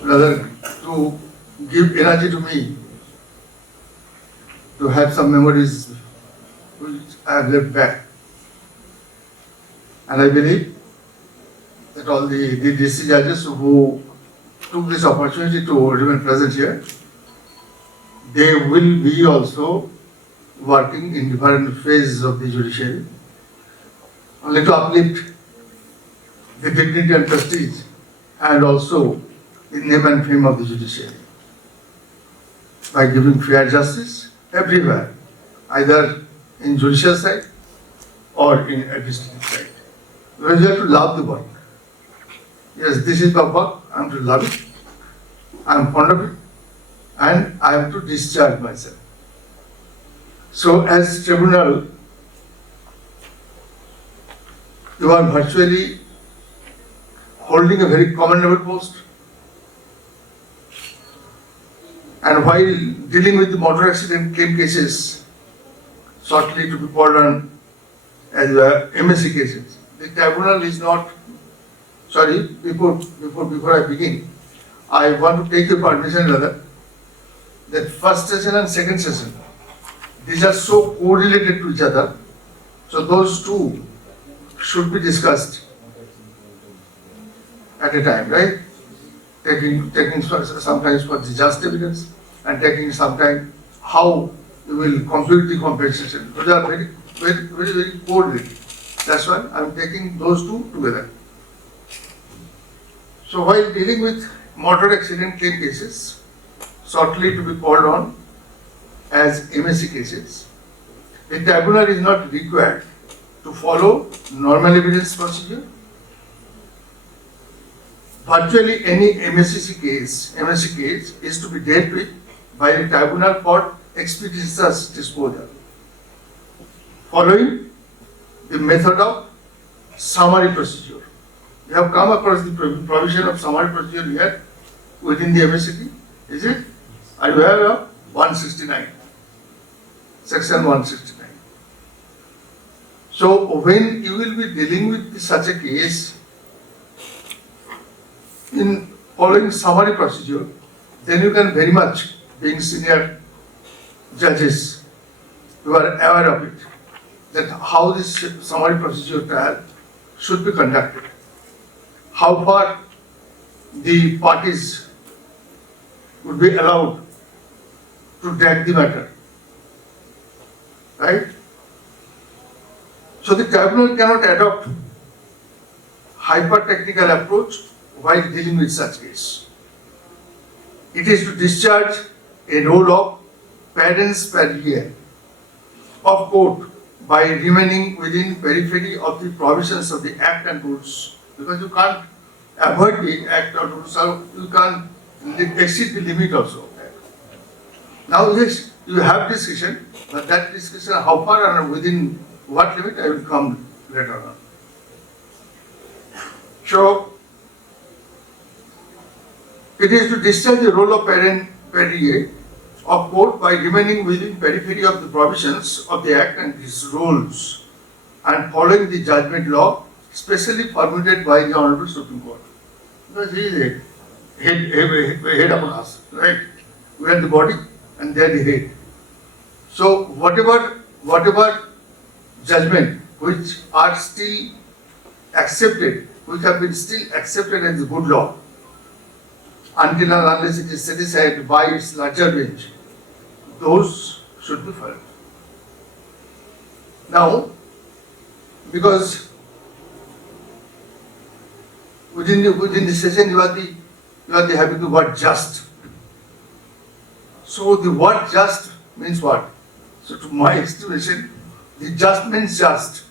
rather to give energy to me to have some memories which I have left back. And I believe that all the DC judges who took this opportunity to remain present here, they will be also working in different phases of the judiciary, only to uplift the dignity and prestige and also the name and fame of the judiciary by giving fair justice everywhere, either in judicial side or in administrative side. Because you have to love the work. Yes, this is my work, I am to love it, I am fond of it, and I have to discharge myself. So as tribunal, you are virtually holding a very commendable post. And while dealing with the motor accident claim cases, shortly to be called on as MSc cases, the tribunal is not, sorry, before I begin, I want to take your permission rather, that first session and second session, these are so correlated to each other, so those two should be discussed at a time, right? Taking sometimes for the just evidence and taking some time how you will compute the compensation. Those are very correlated. That's why I'm taking those two together. So while dealing with motor accident claim cases, shortly to be called on as MSc cases, the tribunal is not required to follow normal evidence procedure. Virtually any MSc case is to be dealt with by the tribunal for expeditious disposal, following the method of summary procedure. You have come across the provision of summary procedure here within the MSc, is it? Are you aware of 169, section 169? So when you will be dealing with such a case in following summary procedure, then you can very much, being senior judges, you are aware of it, that how this summary procedure trial should be conducted, how far the parties would be allowed to drag the matter, right? So the tribunal cannot adopt hyper-technical approach while dealing with such case. It is to discharge a role of parens per year of court by remaining within periphery of the provisions of the Act and rules, because you can't avoid the Act or rules, or you can't exceed the limit also. Now yes, you have discussion, but that discussion how far and within what limit I will come later on. So it is to discharge the role of parent per year of court by remaining within periphery of the provisions of the Act and its rules and following the judgment law specially formulated by the Hon'ble Supreme Court. Because he is a head upon us, right? We are the body and they are the head. So whatever judgment which are still accepted, which have been still accepted as the good law, until and unless it is set aside by its larger bench, those should be followed. Now, because within the session you are having the word just. So the word just means what? So to my estimation, the just means just,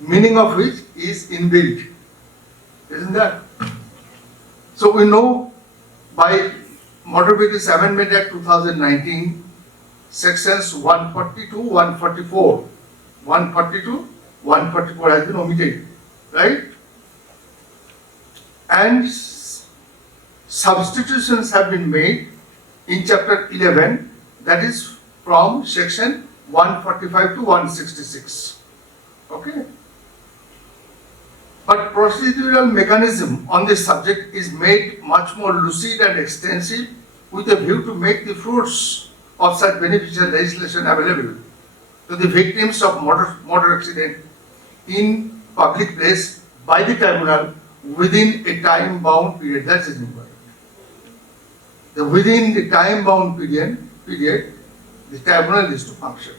meaning of which is inbuilt, isn't that? So we know by Motor Vehicles Amendment Act 2019, sections 142, 144, 142, 144 has been omitted, right? And substitutions have been made in chapter 11, that is from section 145 to 166. Okay? But procedural mechanism on this subject is made much more lucid and extensive with a view to make the fruits of such beneficial legislation available to the victims of motor accident in public place by the tribunal within a time-bound period. That is important. Within the time-bound period, the tribunal is to function,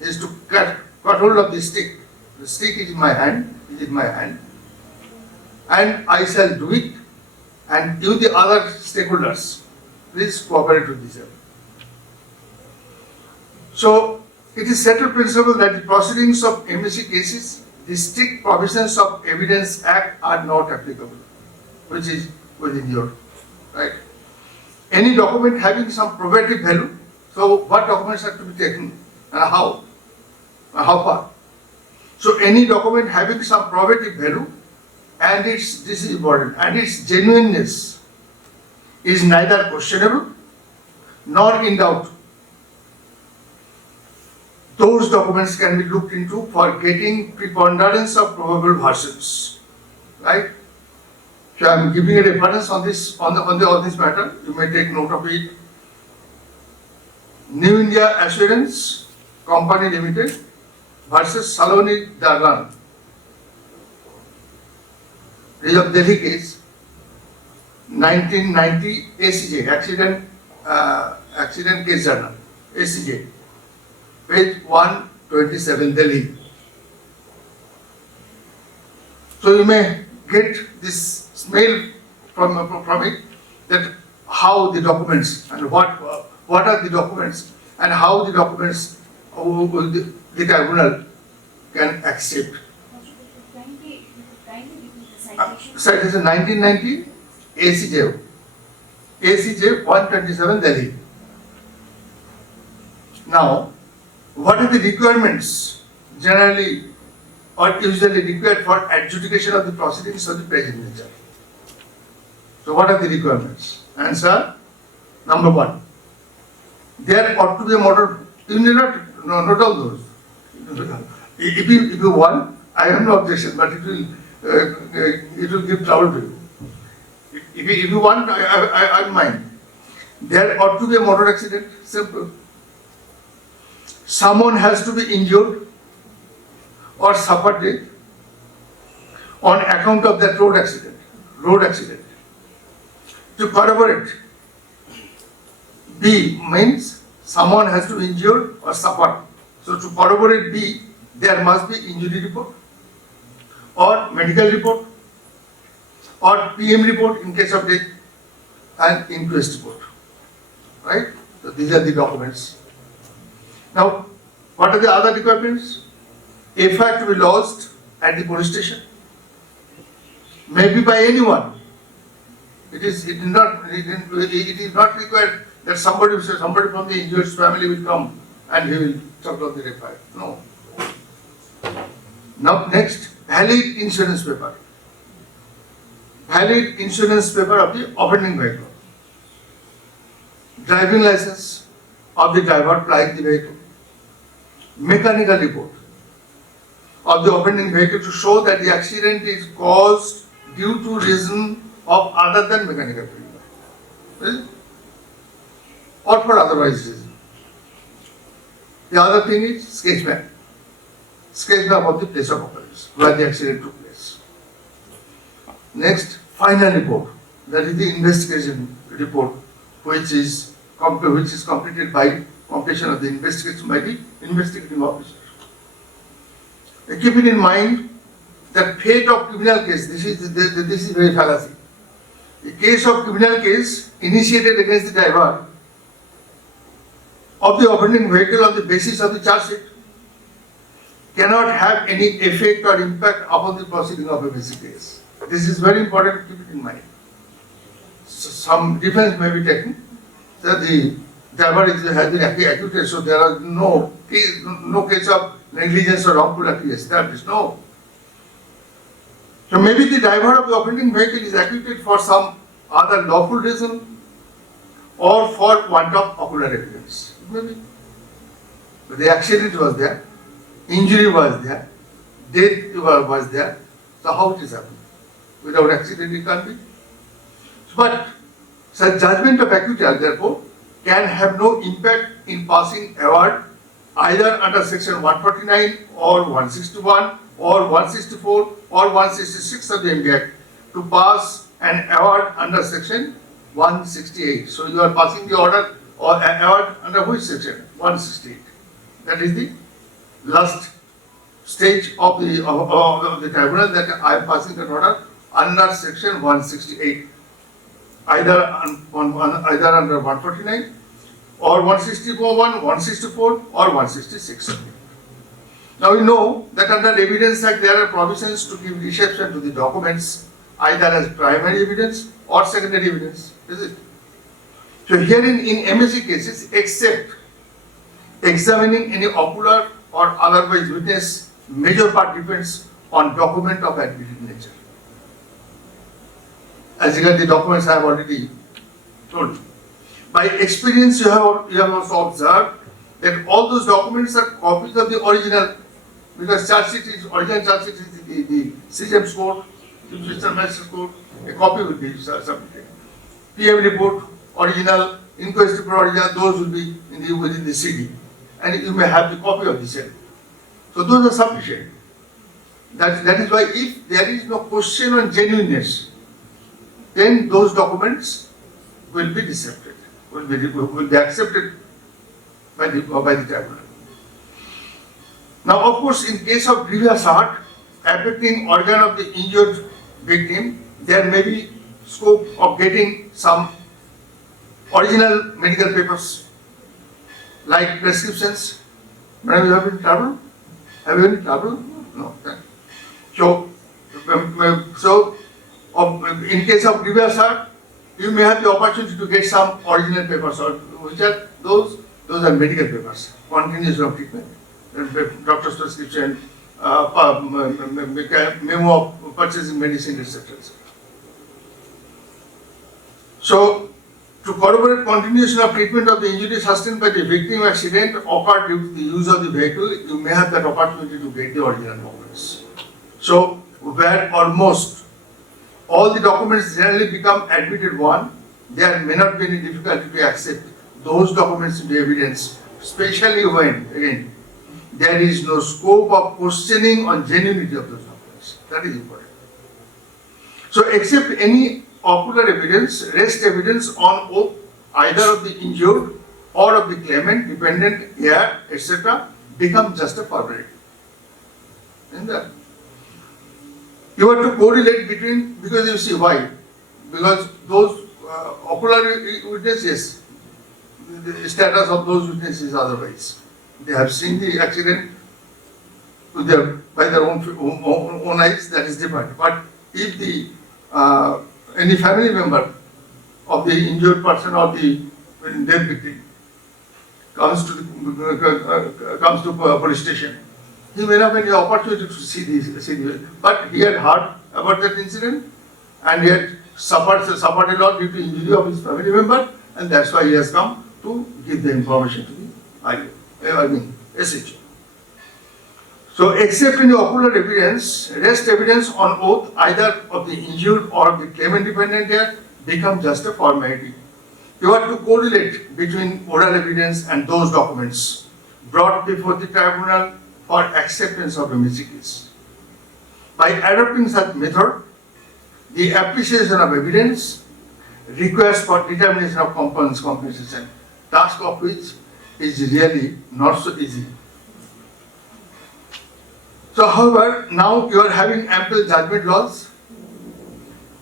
is to cut hold of the stick. The stick is in my hand, and I shall do it, and you the other stakeholders, please cooperate with this. So, it is settled principle that the proceedings of embassy cases, the strict provisions of Evidence Act are not applicable, which is within your right. Any document having some probative value, so what documents have to be taken and how far? So any document having some probative value and this is important, and its genuineness is neither questionable nor in doubt. Those documents can be looked into for getting preponderance of probable versions, right? So I am giving a reference on this on this matter. You may take note of it. New India Assurance Company Limited versus Saloni Dara. This is of Delhi case, 1990 ACJ, accident case journal, ACJ, page 127, Delhi. So you may get this smell from it, that how the documents and what are the documents and how the documents the tribunal can accept. Citation 1990 ACJ 127 Delhi. Now, what are the requirements generally or usually required for adjudication of the proceedings of the present nature? So, what are the requirements? Answer: number one, there ought to be a motor. You need not note all those. If you want, I have no objection, but it will give trouble to you. If you want, I mind. There ought to be a motor accident. Simple. Someone has to be injured or suffer death on account of that road accident. To corroborate, B means someone has to be injured or suffer. So to corroborate B, there must be injury report or medical report or PM report in case of death and inquest report. Right? So these are the documents. Now, what are the other requirements? FIR to be lodged at the police station, maybe by anyone. It is not required that somebody from the injured family will come and he will talk about the FIR. No. Now next, valid insurance paper. Valid insurance paper of the offending vehicle. Driving license of the driver plying the vehicle. Mechanical report of the offending vehicle to show that the accident is caused due to reason of other than mechanical failure or for otherwise reason. The other thing is sketch map. Sketch map of the place of occurrence where the accident took place. Next, final report, that is the investigation report, which is completed by completion of the investigation by the investigating officer. Keep it in mind that fate of criminal case, this is very fallacy. The case of criminal case initiated against the driver of the offending vehicle on the basis of the charge sheet cannot have any effect or impact upon the proceeding of a basic case. This is very important to keep it in mind. So some defense may be taken that the driver has been acquitted, so there are no case of negligence or wrongful activity established. No. So maybe the driver of the offending vehicle is acquitted for some other lawful reason or for want of ocular evidence. Maybe. But the accident was there, injury was there, death was there, So how it is happening? Without accident it can't be. But such judgment of acquittal, therefore, can have no impact in passing award either under section 149 or 161 or 164 or 166 of the MB Act to pass an award under section 168. So you are passing the order or an award under which section? 168. That is the last stage of the tribunal, that I am passing an order under section 168, either under 149 or 161, 164 or 166. Now we know that under Evidence Act there are provisions to give reception to the documents either as primary evidence or secondary evidence, is it? So here in MSC cases, except examining any ocular or otherwise witness, major part depends on document of admitted nature. As regards the documents I have already told you. By experience, you have also observed that all those documents are copies of the original, because original charge sheet is the CGM's code, Judicial Magistrate's code, a copy will be submitted. PM report, original, inquest report, original, those will be within the CD, and you may have the copy of the same. So those are sufficient. That is why if there is no question on genuineness, then those documents will be accepted, will be accepted by the tribunal. Now, of course, in case of grievous hurt affecting organ of the injured victim, there may be scope of getting some original medical papers like prescriptions. Madam, you have any trouble? Have you any trouble? No. So, in case of grievous hurt, you may have the opportunity to get some original papers, which are those are medical papers, continuation of treatment, doctor's prescription, memo of purchasing medicine, etc. So, to corroborate continuation of treatment of the injury sustained by the victim accident occurred due to the use of the vehicle, you may have that opportunity to get the original documents. So, where almost all the documents generally become admitted one, there may not be any difficulty to accept those documents into evidence, especially when, again, there is no scope of questioning on genuinity of those documents. That is important. So, except any ocular evidence, rest evidence on oath either of the injured or of the claimant, dependent, heir, etc., become just a formality. And that you have to correlate between, because you see why? Because those ocular witnesses, the status of those witnesses otherwise. They have seen the accident by their own eyes, that is different. But if the any family member of the injured person or the death victim comes to police station, he may not have any opportunity to see the but he had heard about that incident and he had suffered a lot due to injury of his family member, and that's why he has come to give the information to the SHO. So, except in the ocular evidence, rest evidence on oath either of the injured or the claimant dependent heir become just a formality. You have to correlate between oral evidence and those documents brought before the tribunal for acceptance of MSC case. By adopting such method, the appreciation of evidence requires for determination of compensation, task of which is really not so easy. So, however, now you are having ample judgment laws,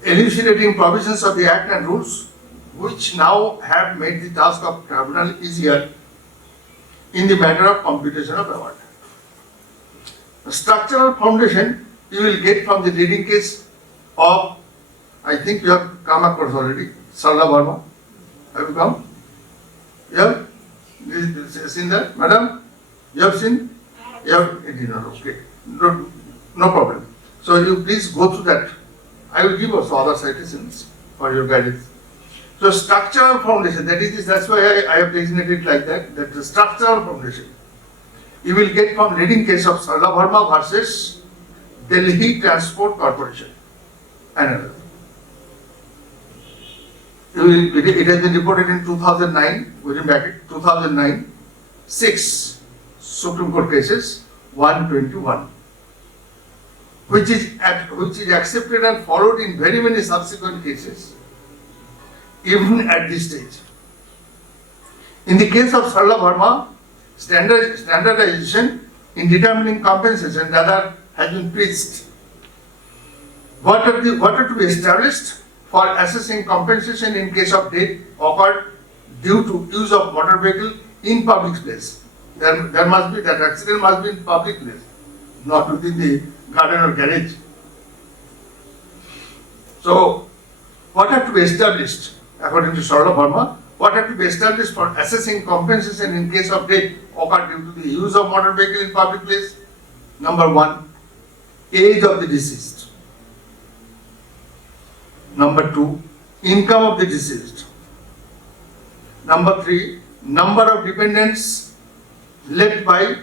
elucidating provisions of the Act and rules, which now have made the task of tribunal easier in the matter of computation of award. The structural foundation you will get from the leading case of, I think you have come across already, Sarla Verma. Have you come? You have seen that, madam? You have seen? You have, okay. No problem. So you please go through that. I will give also other citations for your guidance. So structural foundation, that's why I have designated like that, the structural foundation you will get from leading case of Sarla Verma versus Delhi Transport Corporation and another. It has been reported in 2009, within bracket 2009, 6 Supreme Court cases, 121, which is accepted and followed in very many subsequent cases, even at this stage. In the case of Sarla Verma, standardization in determining compensation rather has been preached. What are to be established for assessing compensation in case of death occurred due to use of motor vehicle in public place? There must be, that accident must be in public place, not within the garden or garage. So, what are to be established according to Sarla Verma? What are to be established for assessing compensation in case of death occurred due to the use of motor vehicle in public place? Number 1, age of the deceased. Number 2, income of the deceased. Number 3, number of dependents left by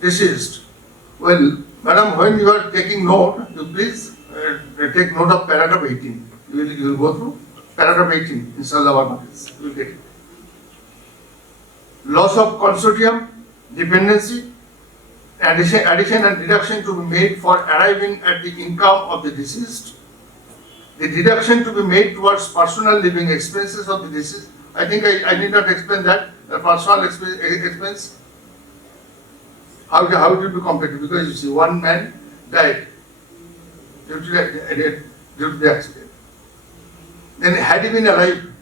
deceased. Well, madam, when you are taking note, you please take note of paragraph 18. You will go through paragraph 18 in Sarla Verma case. You will get it. Loss of consortium, dependency, addition and deduction to be made for arriving at the income of the deceased. The deduction to be made towards personal living expenses of the deceased. I think I need not explain that. The personal expense, how it will be computed, because you see, one man died due to the accident. Then had he been alive,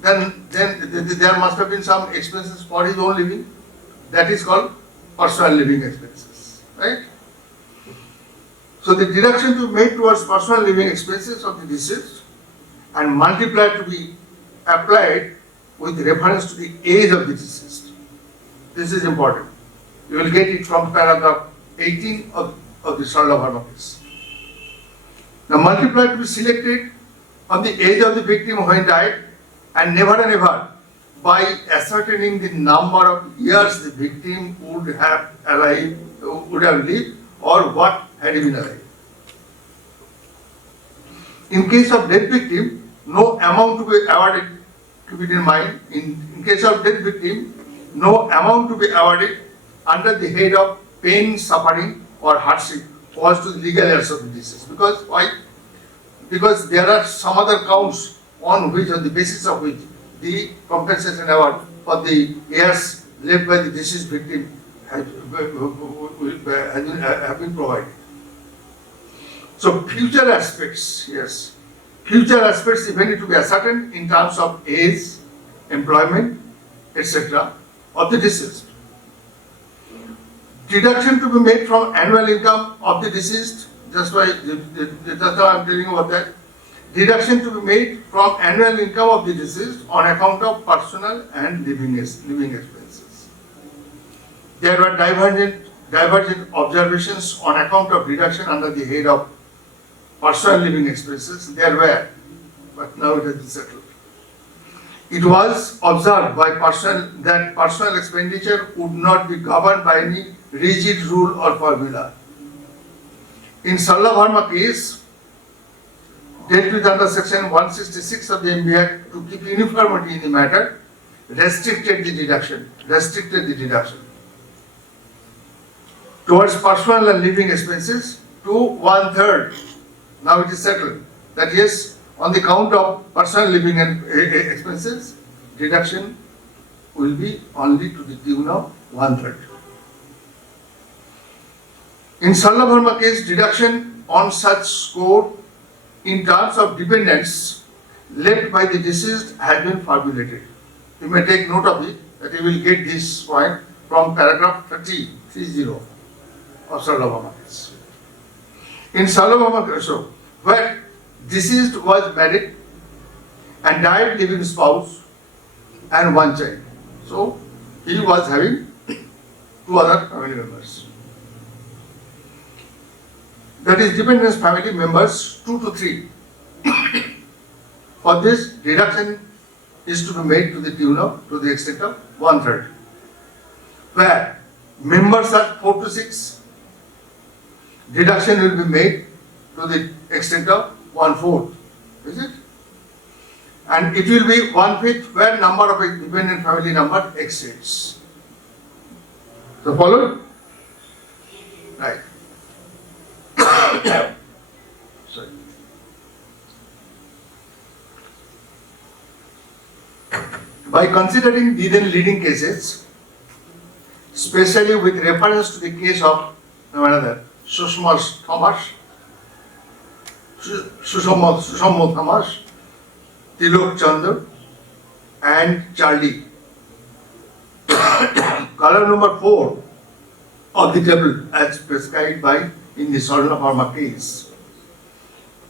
then there must have been some expenses for his own living. That is called personal living expenses, right? So the deduction to be made towards personal living expenses of the deceased and multiplied to be applied with reference to the age of the deceased. This is important. You will get it from paragraph 18 of the Sarla Verma case. Now, multiplied to be selected on the age of the victim when died, and never by ascertaining the number of years the victim would have lived or what had he been alive. In case of dead victim, no amount to be awarded, keep it in mind, in case of dead victim, no amount to be awarded under the head of pain, suffering or hardship was to the legal heirs of the deceased. Because why? Because there are some other counts on the basis of which the compensation award for the heirs left by the deceased victim have been provided. So future aspects, yes, future aspects if any to be ascertained in terms of age, employment, etc. of the deceased. Deduction to be made from annual income of the deceased, just why I'm telling you about that. Deduction to be made from annual income of the deceased on account of personal and living expenses. There were divergent observations on account of deduction under the head of personal living expenses. There were, but now it has been settled. It was observed by that personal expenditure would not be governed by any rigid rule or formula. In Sarla Verma case, dealt with under section 166 of the MB Act to keep uniformity in the matter, restricted the deduction. Towards personal and living expenses to 1/3. Now it is settled that yes, on the count of personal living and expenses, deduction will be only to the tune of 1/3. In Sarla Verma case, deduction on such score in terms of dependents left by the deceased has been formulated. You may take note of it, that you will get this point from paragraph 30 of Sarla Verma case. In Sarla Verma case, where deceased was married and died leaving spouse and one child. So he was having 2 other family members. That is dependents family members 2 to 3. For this, deduction is to be made to the extent of 1/3. Where members are 4 to 6, deduction will be made to the extent of 1/4, is it? And it will be 1/5 where number of dependent family number exceeds. So follow? Right. Sorry. By considering the then leading cases, especially with reference to the case of another Sushma Thomas, Tilok Chandra, and Charlie. Column number 4 of the table, as prescribed by in the Sarla Pharma case,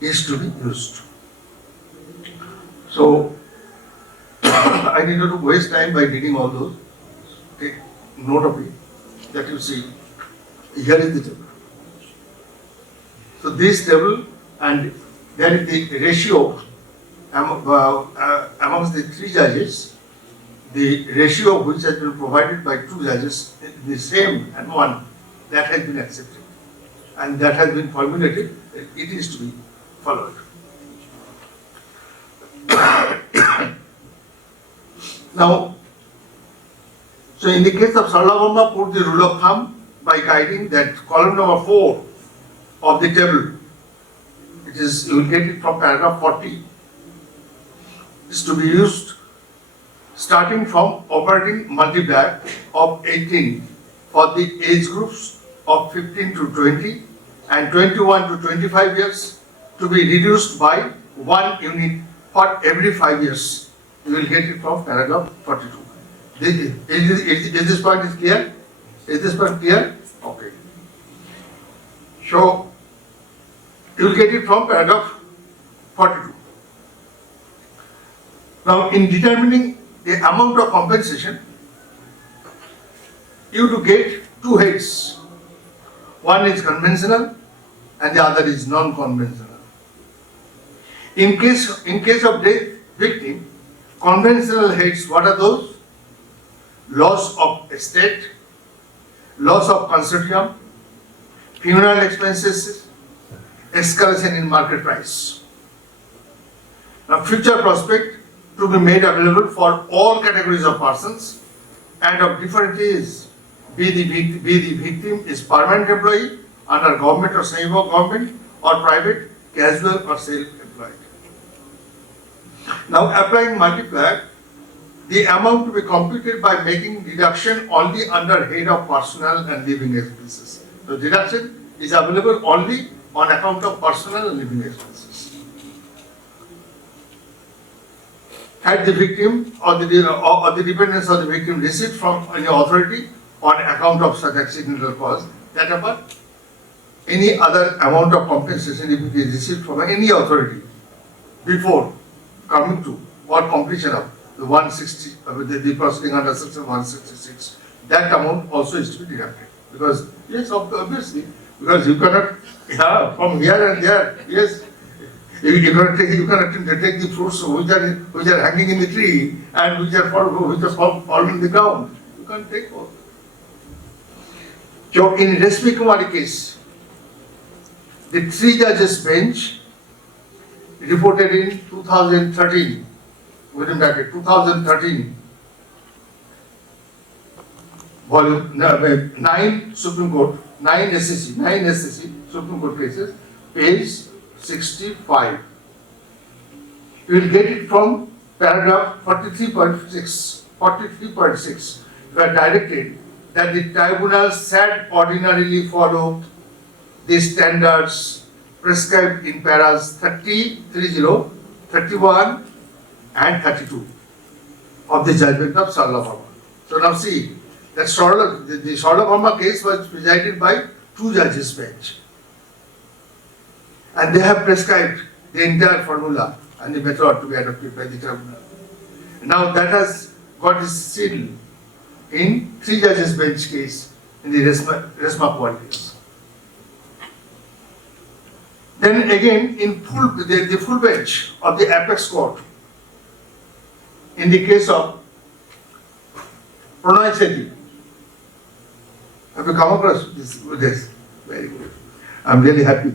is to be used. So, I need not to waste time by reading all those. Take note of it, that you see. Here is the table. So, this table, and there is the ratio amongst the 3 judges, the ratio which has been provided by 2 judges, the same and one, that has been accepted. And that has been formulated, it is to be followed. Now, so in the case of Sarla Pharma, put the rule of thumb by guiding that column number 4 of the table, it is, you will get it from paragraph 40, is to be used starting from operating multiplier of 18 for the age groups of 15 to 20 and 21 to 25 years, to be reduced by 1 unit for every 5 years. You will get it from paragraph 42. Is this point is clear? Is this point clear? Okay. So, you will get it from paragraph 42. Now, in determining the amount of compensation, you to get 2 heads. One is conventional and the other is non-conventional. In case of death victim, conventional heads, what are those? Loss of estate, loss of consortium, funeral expenses, escalation in market price. Now, future prospect to be made available for all categories of persons and of different ages, be the victim is permanent employee under government or semi-government or private, casual or self-employed. Now, applying multiplier, the amount to be computed by making deduction only under head of personal and living expenses. So, deduction is available only on account of personal and living expenses. Had the victim or the dependents of the victim received from any authority on account of such accidental cause, that about any other amount of compensation if it is received from any authority before coming to or completion of the 160, the proceeding under section 166, that amount also is to be deducted. Because, yes, obviously, because you cannot, from here and there, yes, you cannot take the fruits which are hanging in the tree and which are fallen in the ground. You can't take all. So, in Rashmi Kumari case, the 3 judges bench reported in 2013, within bracket 2013, volume 9 Supreme Court, 9 SSC Supreme Court cases, page 65. You will get it from paragraph 43.6, where directed that the tribunal shall ordinarily follow the standards prescribed in paras 30, 31 and 32 of the judgment of Sarla Pharma. So now see, that the Sarla Pharma case was presided by 2 judges bench. And they have prescribed the entire formula and the method to be adopted by the tribunal. Now that has got its seal in 3 judges bench case in the Resma Kumar case. Then again in the full bench of the apex court in the case of Pranay Sethi. Have you come across this? Very good. I'm really happy.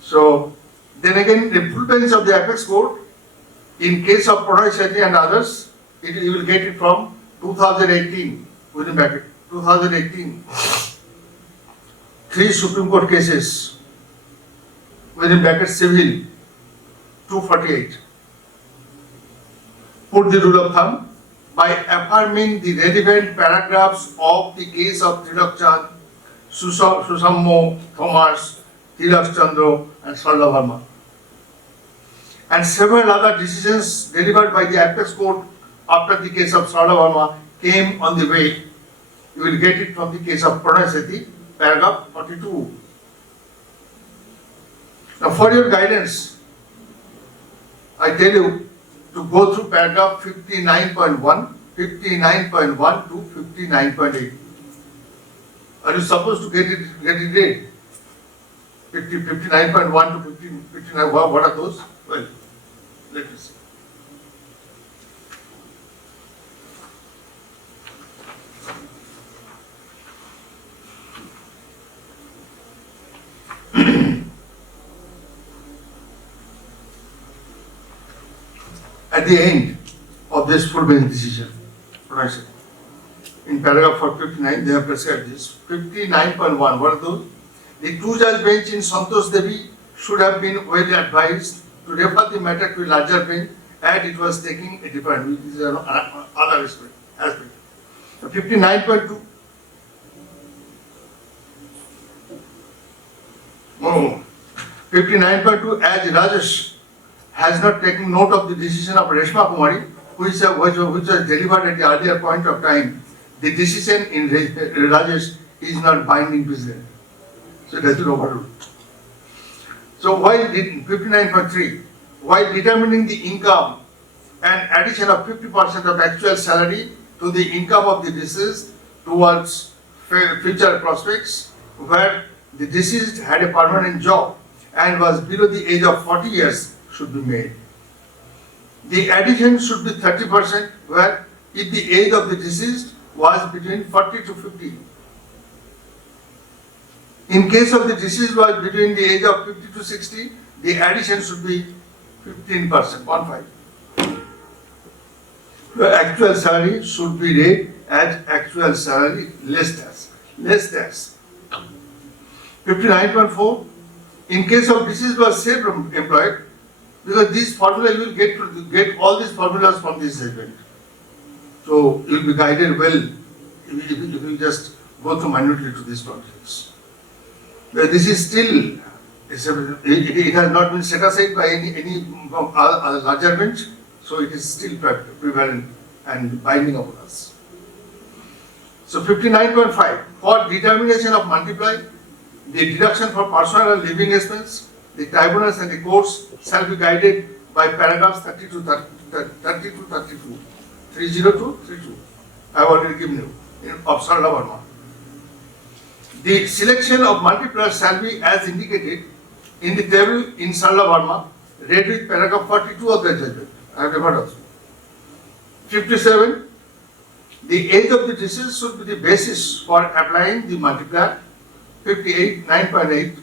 So, then again, the full bench of the apex court, in case of Pranay Sethi and others, you will get it from 2018, within bracket, 2018. 3 Supreme Court cases, within bracket civil, 248. Put the rule of thumb by affirming the relevant paragraphs of the case of Tilak Chand, Susammo, Thomas, Tilak Chandra, and Sarla Verma, and several other decisions delivered by the apex court after the case of Sarla Verma came on the way. You will get it from the case of Pranay Sethi, paragraph 42. Now, for your guidance, I tell you to go through paragraph 59.1, 59.1 to 59.8. Are you supposed to get it read? 59.1 to 59, what are those? Well, let me see. At the end of this full bench decision, in paragraph 59, they have prescribed this. 59.1, what are those? The two-judge bench in Santosh Devi should have been well advised to refer the matter to a larger bench and it was taking a different, which is another aspect. 59.2. Oh, 59.2, as Rajesh has not taken note of the decision of Reshma Kumari, which was delivered at the earlier point of time, the decision in Rajesh is not binding precedent. So that's an overrule. So while 59.3, while determining the income and addition of 50% of actual salary to the income of the deceased towards future prospects, where the deceased had a permanent job and was below the age of 40 years, should be made. The addition should be 30%, where if the age of the deceased was between 40 to 50. In case of the deceased was between the age of 50 to 60, the addition should be 15%, 1/5. The actual salary should be read as actual salary less tax. 59.4, in case of deceased was self-employed, because these formula you will get all these formulas from this judgment. So you will be guided well if you just go through minutely to these projects. This is still, it has not been set aside by any larger bench, so it is still prevalent and binding upon us. So 59.5, for determination of multiply, the deduction for personal and living expense, the tribunals and the courts shall be guided by paragraphs 30 to 32, 30 to 32. I have already given you of Sarla Verma. The selection of multipliers shall be as indicated in the table in Sarla Verma, read with paragraph 42 of the judgment. I have referred also. 57. The age of the deceased should be the basis for applying the multiplier. 58, 9.8.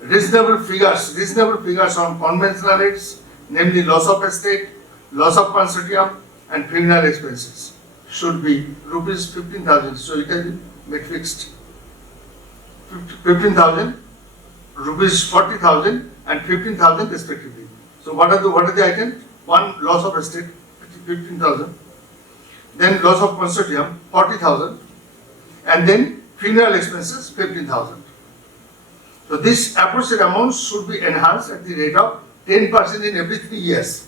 Reasonable figures on conventional rates, namely loss of estate, loss of consortium, and criminal expenses, should be rupees 15,000. So it has been made fixed. 15,000, rupees 40,000, and 15,000 respectively. So what are the items? One, loss of estate, 15,000. Then loss of consortium, 40,000, and then criminal expenses, 15,000. So this appropriate amount should be enhanced at the rate of 10% in every 3 years.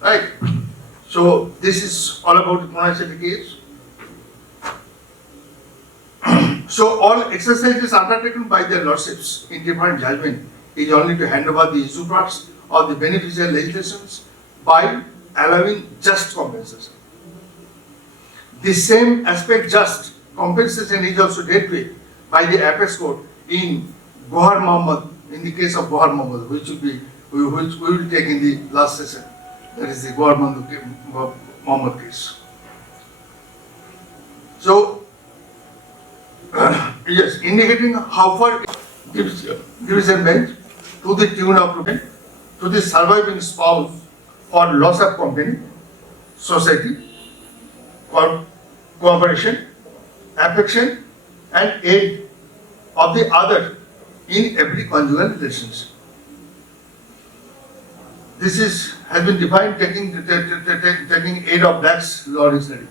Right? So this is all about the Pranay Sethi case. So all exercises undertaken by their lordships in different judgment is only to hand over the issue parts of the beneficial legislations by allowing just compensation. The same aspect just compensation is also dealt with by the apex court in Gohar Mohammed, in the case of Gohar Mohammed, which we will take in the last session. That is the Gohar Mohammed case. So, yes, indicating how far it gives bench to the tune of rupees to the surviving spouse for loss of company, society, cooperation, affection, and aid of the other in every conjugal relationship. This has been defined taking aid of Black's law dictionary.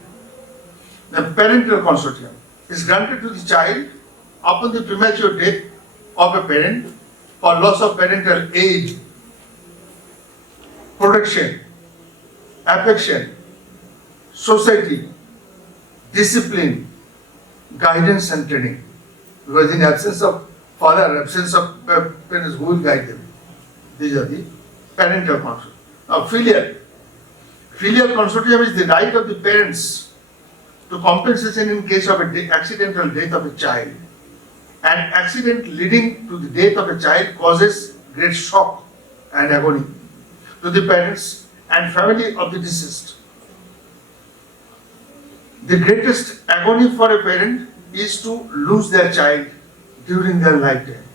The parental consortium is granted to the child upon the premature death of a parent for loss of parental aid, protection, affection, society, discipline, guidance and training. Because in absence of father, absence of parents, who will guide them? These are the parental consortium. Now filial consortium is the right of the parents to compensation in case of an accidental death of a child. An accident leading to the death of a child causes great shock and agony to the parents and family of the deceased. The greatest agony for a parent is to lose their child during their lifetime.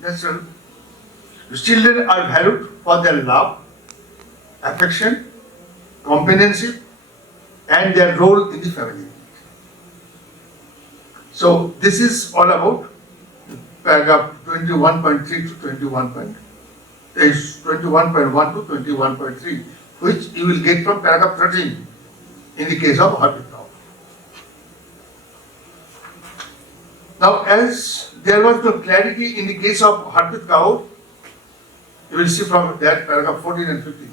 That's all. The children are valued for their love, affection, companionship, and their role in the family. So this is all about paragraph 21.3 to 21.1 to 21.3, which you will get from paragraph 13 in the case of Hon'ble. Now, as there was no clarity in the case of Hon'ble, you will see from that paragraph 14 and 15.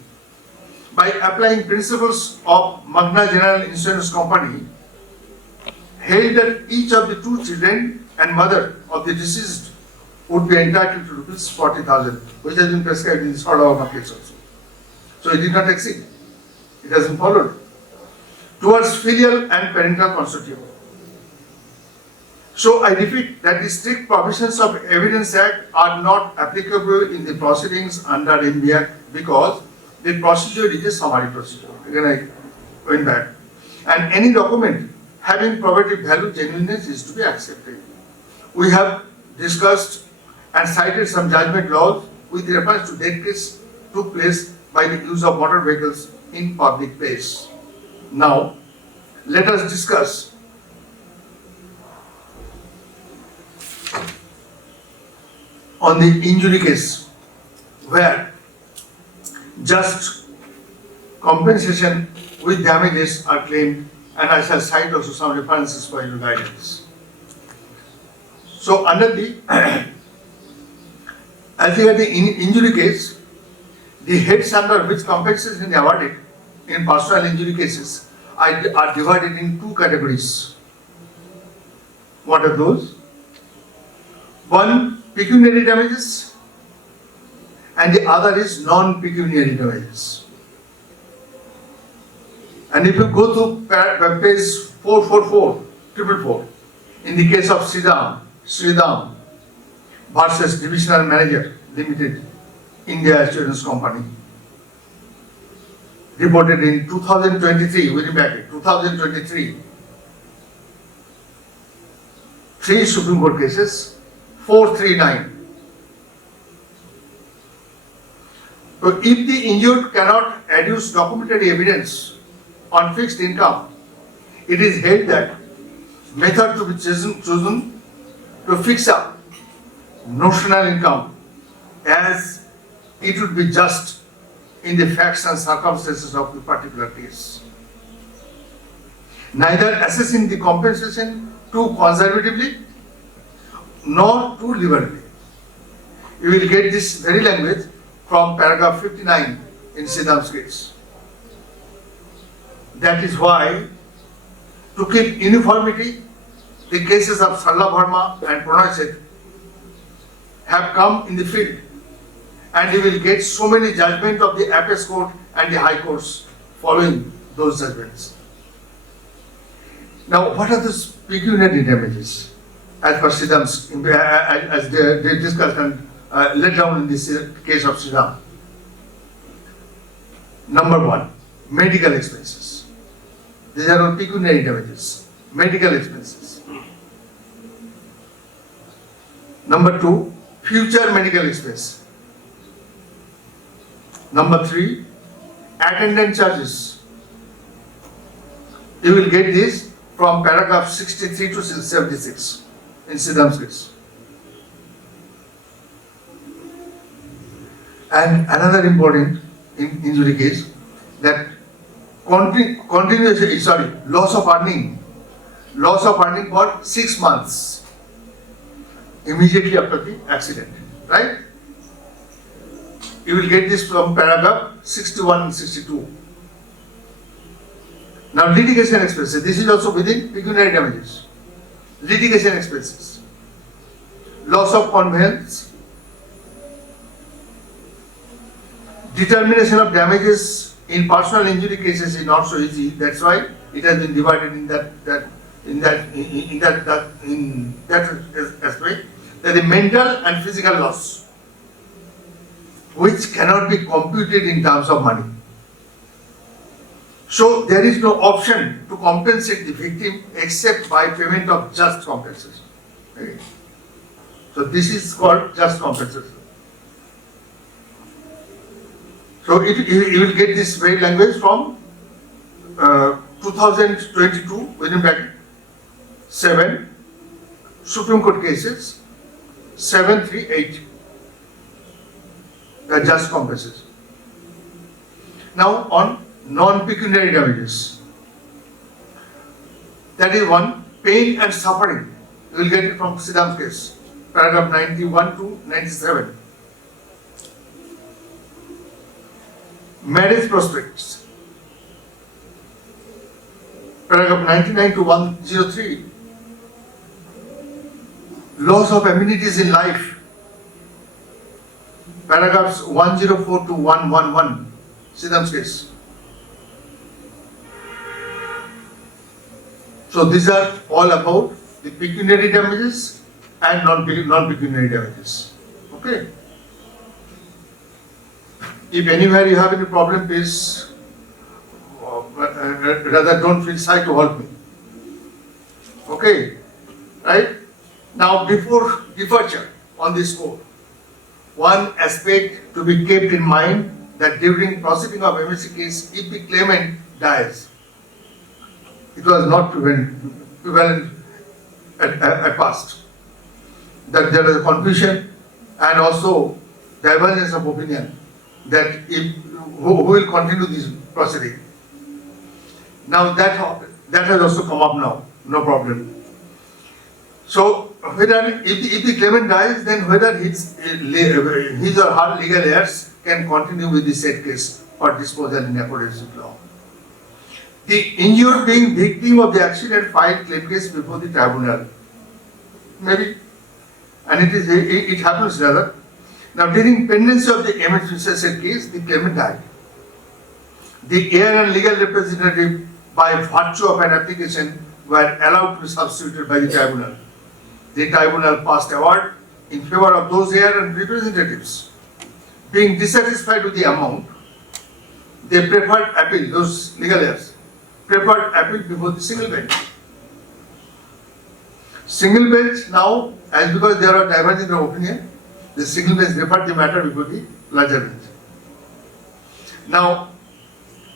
By applying principles of Magna General Insurance Company, held that each of the two children and mother of the deceased would be entitled to rupees 40,000, which has been prescribed in the Hon'ble case also. So it did not exceed. It has been followed. Towards filial and parental consortium. So I repeat that the strict provisions of Evidence Act are not applicable in the proceedings under NBR because the procedure is a summary procedure. Again, I went back. And any document having probative value, genuineness is to be accepted. We have discussed and cited some judgment laws with reference to death case took place by the use of motor vehicles in public place. Now, let us discuss on the injury case where just compensation with damages are claimed, and I shall cite also some references for your guidance. So under the as regard the injury case, the heads under which compensation is awarded in personal injury cases are divided in two categories. What are those? One, pecuniary damages, and the other is non-pecuniary damages. And if you go to page 444, in the case of Sridham versus Divisional Manager Limited, India Insurance Company, reported in 2023, we remember 2023, 3 Supreme Court cases, 439. So if the injured cannot adduce documentary evidence on fixed income, it is held that method to be chosen to fix up notional income as it would be just in the facts and circumstances of the particular case. Neither assessing the compensation too conservatively nor too liberally. You will get this very language from paragraph 59 in Sridham's case. That is why, to keep uniformity, the cases of Sarla Verma and Pranay Seth have come in the field, and you will get so many judgments of the Apex Court and the High Courts following those judgments. Now, what are those pecuniary damages? As per Sridham's, as they discussed and laid down in this case of Sridham. Number 1, medical expenses. These are all pecuniary damages. Medical expenses. Number 2, future medical expense. Number 3, attendance charges. You will get this from paragraph 63 to 76 in Siddham's case. And another important injury case, that loss of earning for 6 months immediately after the accident, right? You will get this from paragraph 61 and 62. Now litigation expenses, this is also within pecuniary damages. Litigation expenses, loss of conveyance, determination of damages in personal injury cases is not so easy. That's why it has been divided in that aspect. That the mental and physical loss, which cannot be computed in terms of money. So there is no option to compensate the victim except by payment of just compensation. Okay. So this is called just compensation. So you will get this very language from 2022 within bracket 7 Supreme Court cases 738. Just compensation. Now on non-pecuniary damages. That is one, pain and suffering. You will get it from Siddham's case, paragraph 91 to 97. Marriage prospects, paragraph 99 to 103. Loss of amenities in life, paragraphs 104 to 111, Siddham's case. So these are all about the pecuniary damages and non-pecuniary damages. Okay. If anywhere you have any problem, please rather don't feel shy to help me. Okay, right? Now before departure on this court, one aspect to be kept in mind that during proceeding of MSC case, if the claimant dies, it was not prevalent at past, that there is a confusion and also divergence of opinion that who will continue this proceeding. Now that has also come up now, no problem. So whether if the claimant dies, then whether his or her legal heirs can continue with the said case or disposal in accordance with law. The injured being victim of the accident filed claim case before the tribunal. Maybe, and it happens rather. Now during pendency of the MSC case, the claimant died. The heir and legal representative by virtue of an application were allowed to be substituted by the tribunal. The tribunal passed award in favor of those heir and representatives. Being dissatisfied with the amount, they preferred appeal, those legal heirs, preferred appeal before the single bench. Single bench now, as because there are diverging of opinion, the single bench referred the matter before the larger bench. Now,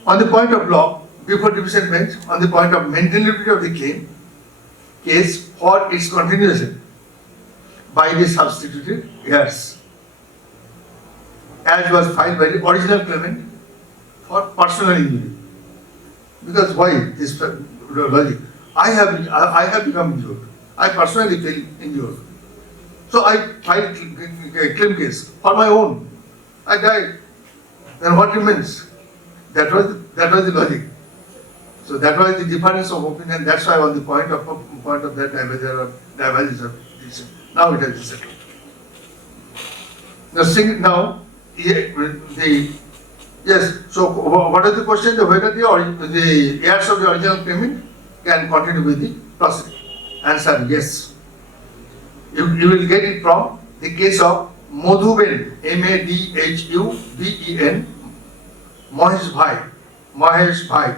on the point of law, before division bench, on the point of maintainability of the claim, case for its continuation by the substituted heirs, as was filed by the original claimant for personal injury. Because why this logic? I have become injured. I personally feel injured. So I filed a claim case for my own. I died. Then what remains? That was the logic. So that was the difference of opinion. That's why on the point of that divergence of decision. Now it has been settled. Yes. So what is the question? Whether the heirs of the original claimant can continue with the proceeding. Answer: yes. You will get it from the case of Madhuben, Madhuben, Mahesh Bhai.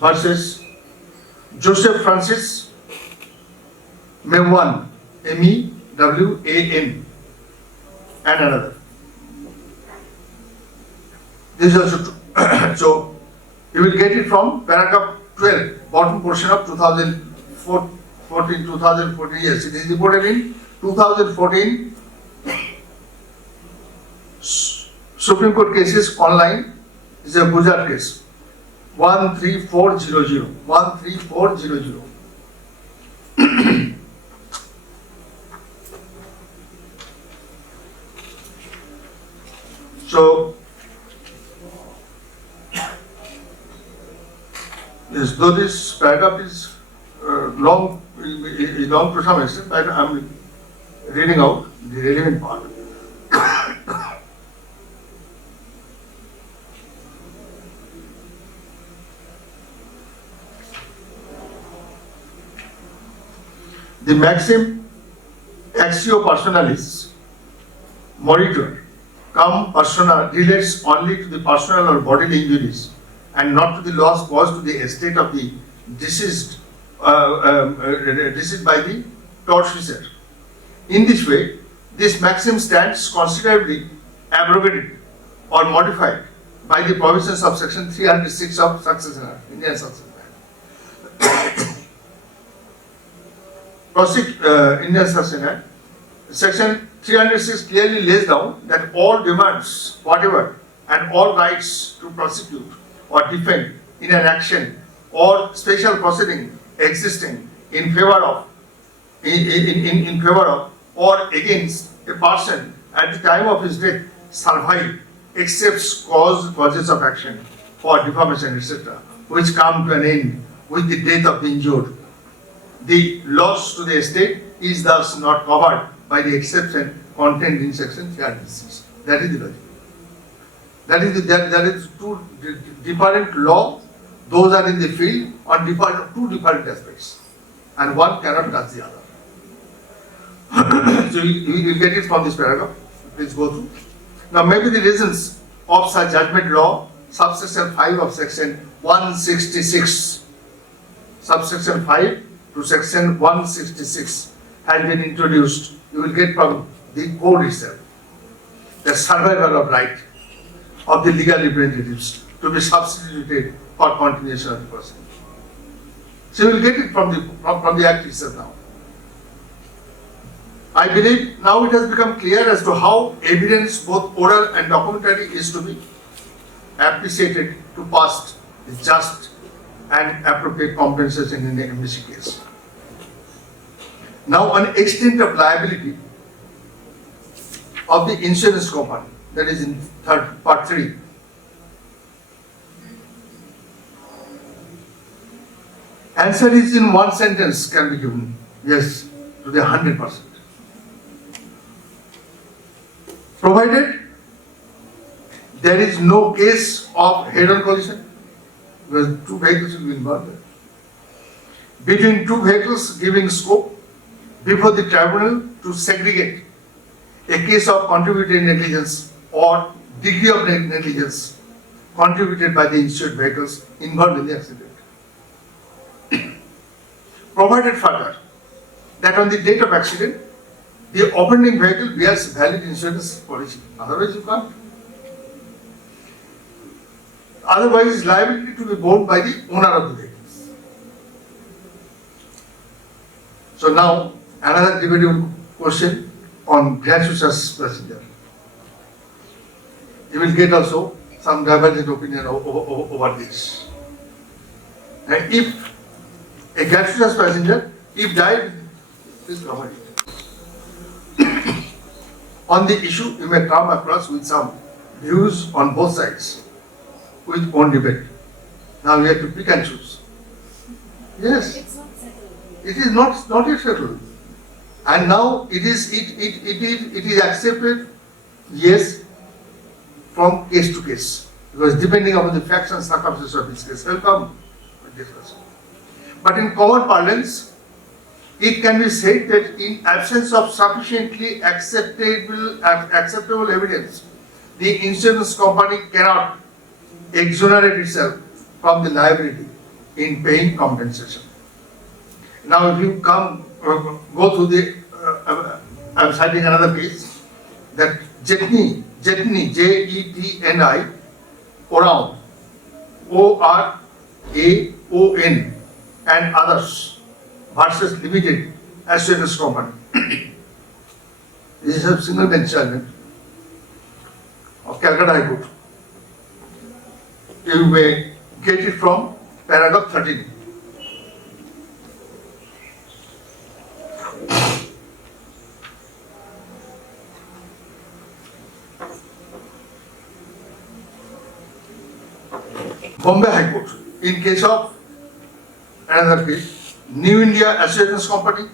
versus Joseph Francis Mewan, Mewan, and another. This is also true. So you will get it from paragraph 12, bottom portion of 2014. Yes, it is reported in 2014 Supreme Court cases online. Is a Gujarat case 13400. 13400. So, yes, though this paragraph is long to some extent, but I am reading out the relevant part. The maxim axio personalis moritur cum persona relates only to the personal or bodily injuries and not to the loss caused to the estate of the deceased by the tortfeasor. In this way, this maxim stands considerably abrogated or modified by the provisions of section 306 of Succession Act, Indian Succession Act. Indian Succession Act, section 306 clearly lays down that all demands, whatever, and all rights to prosecute or defend in an action or special proceeding existing in favor of or against a person at the time of his death survive except causes of action for defamation, etc., which come to an end with the death of the injured. The loss to the estate is thus not covered by the exception contained in section 306. That is the logic. That is two different law. Those are in the field on two different aspects, and one cannot touch the other. So you will get it from this paragraph. Please go through. Now, maybe the reasons of such judgment law, subsection 5 of section 166, subsection 5 to section 166 has been introduced. You will get from the code itself, the survival of right of the legal representatives to be substituted for continuation of the person. So you will get it from the act itself now. I believe now it has become clear as to how evidence, both oral and documentary, is to be appreciated to pass the just and appropriate compensation in the embassy case. Now, on extent of liability of the insurance company, that is in part 3. Answer is in one sentence can be given, yes, to the 100%. Provided there is no case of head-on collision, because two vehicles will be involved, between two vehicles giving scope before the tribunal to segregate a case of contributory negligence or degree of negligence contributed by the insured vehicles involved in the accident. Provided further that on the date of accident, the offending vehicle bears valid insurance policy. Otherwise, you can't. Otherwise, liability to be borne by the owner of the vehicles. So now, another debatable question on gratuitous passenger. You will get also some divergent opinion over this. And if a gratuitous passenger, if died, please cover it. On the issue, you may come across with some views on both sides, with own debate. Now we have to pick and choose. Yes, It's not settled. it is not yet settled, and now it is accepted. Yes, from case to case, because depending on the facts and circumstances of each case, will come discussion. But in common parlance, it can be said that in absence of sufficiently acceptable evidence, the insurance company cannot exonerate itself from the liability in paying compensation. Now, if you go through I'm citing another case, that Jetni, Jetni, Oraon, ORAON, and others versus Limited Assurance Company. This is a single bench judgment of Calcutta High Court. You may get it from paragraph 13. Bombay High Court, in case of another case, New India Assurance Company,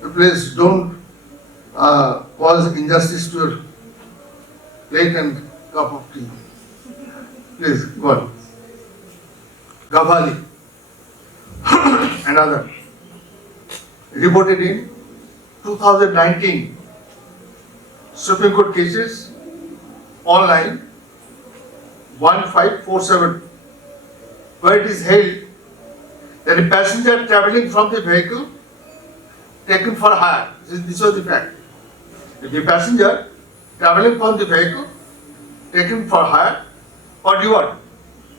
please don't cause injustice to your plate and cup of tea. Please, go on. Gavali, another, reported in 2019 Supreme Court cases online 1547, where it is held that a passenger travelling from the vehicle taken for hire, this was the fact. If the passenger travelling from the vehicle taken for hire or reward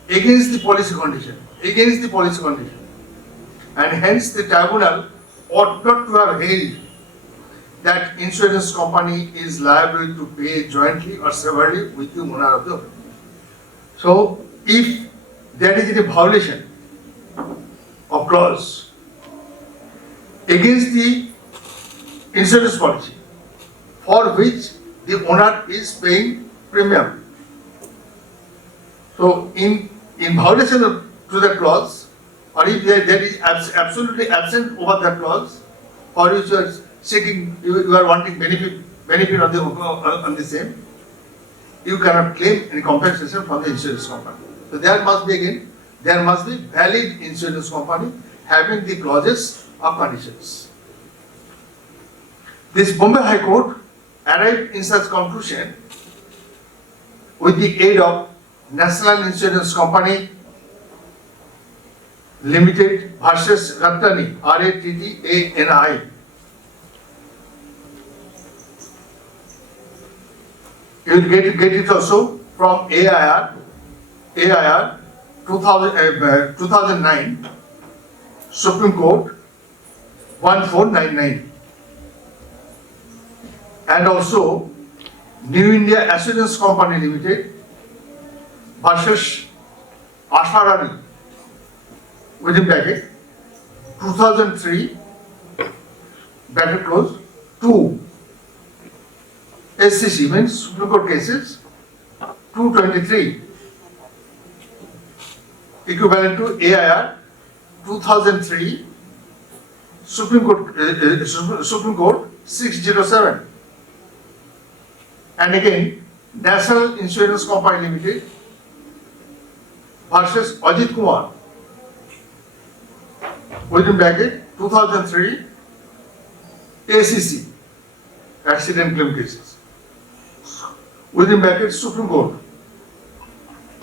against the policy condition, and hence the tribunal ought not to have held that insurance company is liable to pay jointly or severally with the owner of the offender. So, if there is a violation of clause against the insurance policy for which the owner is paying premium, so in violation to that clause, or if there is absolutely absent over that clause, for which you are seeking, you are wanting benefit on the same, you cannot claim any compensation from the insurance company. So there must be valid insurance company having the clauses of conditions. This Bombay High Court arrived in such conclusion with the aid of National Insurance Company Limited versus Rattani, RATTANI. You will get it also from AIR 2009 Supreme Court 1499, and also New India Assurance Company Limited versus Asharari within bracket 2003 bracket close 2 SCC means Supreme Court cases 223 equivalent to AIR 2003 Supreme Court 607, and again National Insurance Company Limited versus Ajit Kumar within bracket 2003 ACC accident claim cases within bracket Supreme Court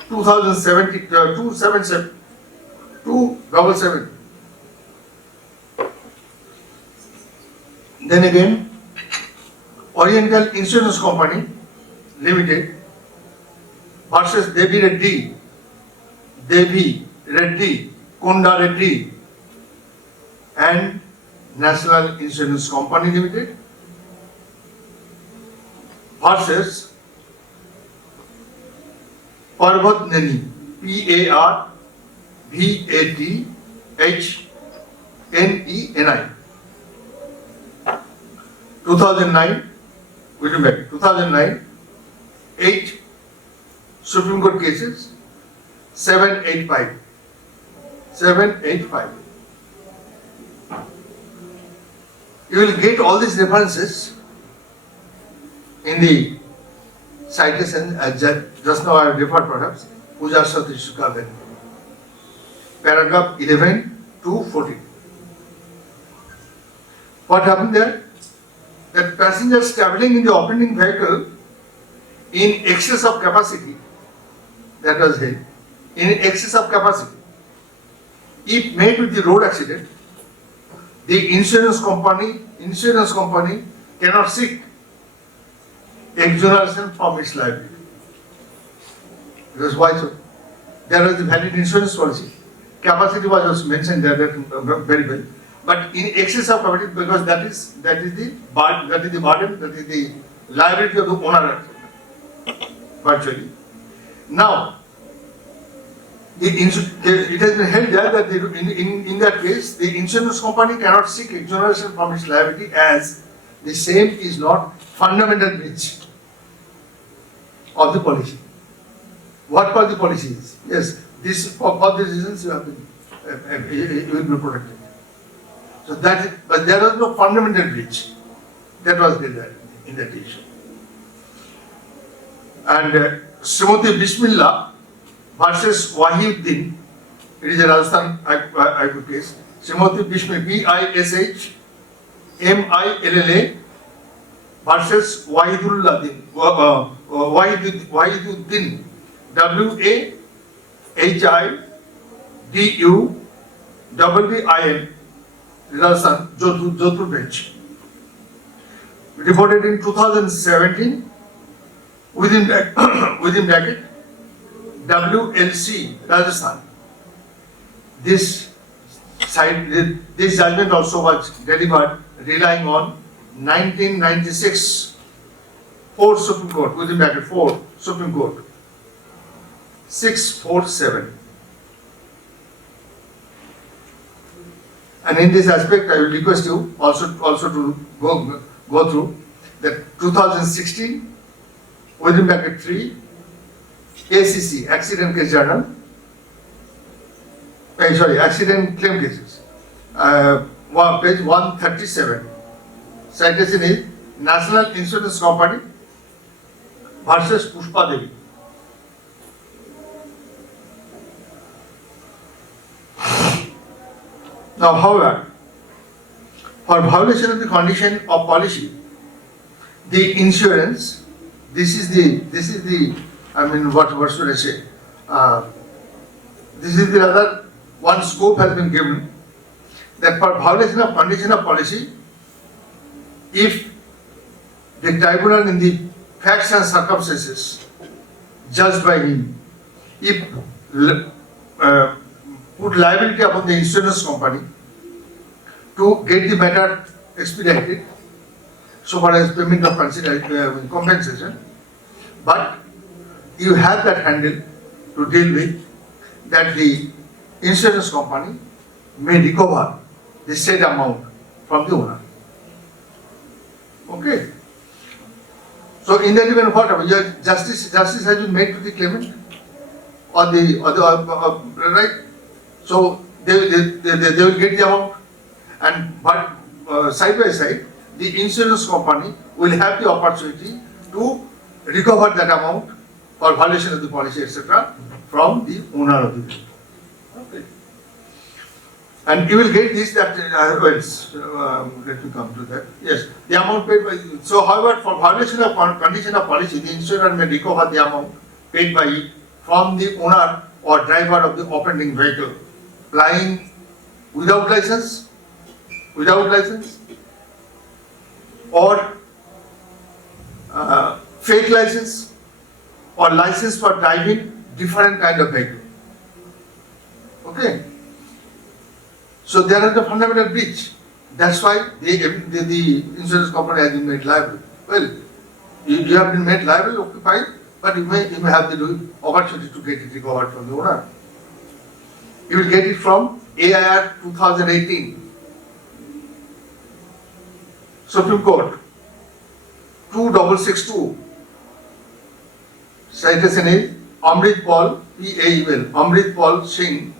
277. Then again, Oriental Insurance Company Limited versus Devi Reddy, Konda Reddy, and National Insurance Company Limited versus Parvat Neni, PARVATHNENI, 2009, 8 Supreme Court cases, 785. You will get all these references in the citation, just now I have referred perhaps, Puja Satishukaven, paragraph 11 to 14. What happened there? That passengers traveling in the offending vehicle in excess of capacity, that was held, in excess of capacity, if made with the road accident, the insurance company cannot seek exoneration from its liability. Because why so? There was a valid insurance policy. Capacity was also mentioned there very well. But in excess of capacity, because that is the burden, that is the liability of the owner virtually. Now, it has been held there that in that case, the insurance company cannot seek exoneration from its liability as the same is not fundamental breach of the policy. What for the policy is? Yes, this for these reasons you have been, you will be protected. So that is, but there was no fundamental breach. That was there in that issue. And Srimati Bismillah versus Wahiduddin, it is a Rajasthan High Court case. Srimati Bismillah, Bishmilla versus Wahiduddin, Wahiduddin, Wahiduddin, Rajasthan, Jodhpur bench. Reported in 2017 within bracket WLC Rajasthan. This judgment also was delivered relying on 1996 4 Supreme Court within bracket 4 Supreme Court 647. And in this aspect, I will request you also to go through that 2016 within bracket 3 ACC Accident Case Journal. Accident Claim Cases. Page 137. Citation is National Insurance Company versus Pushpa Devi. Now, however, for violation of the condition of policy, the insurance, this is the, I mean, what should I say? This is the other one scope has been given that for violation of condition of policy, if the tribunal in the facts and circumstances judged by him, if put liability upon the insurance company to get the matter expedited, so far as payment of compensation, but you have that handle to deal with that the insurance company may recover the said amount from the owner. Okay. So in that event, whatever justice has been made to the claimant or the right. So they will get the amount, and but side by side, the insurance company will have the opportunity to recover that amount for violation of the policy, etc., from the owner of the vehicle. Okay. And you will get this that let me come to that. Yes, the amount paid by. So, however, for violation of condition of policy, the insurer may recover the amount paid by it from the owner or driver of the offending vehicle, flying without license, or fake license, or license for driving different kind of vehicle. Okay. So there is a fundamental breach. That's why the insurance company has been made liable. Well, you have been made liable, okay, fine, but you may have the opportunity to get it recovered from the owner. You will get it from AIR 2018. Supreme Court 2662. Citation is Amrit Paul, Amrit Paul Singh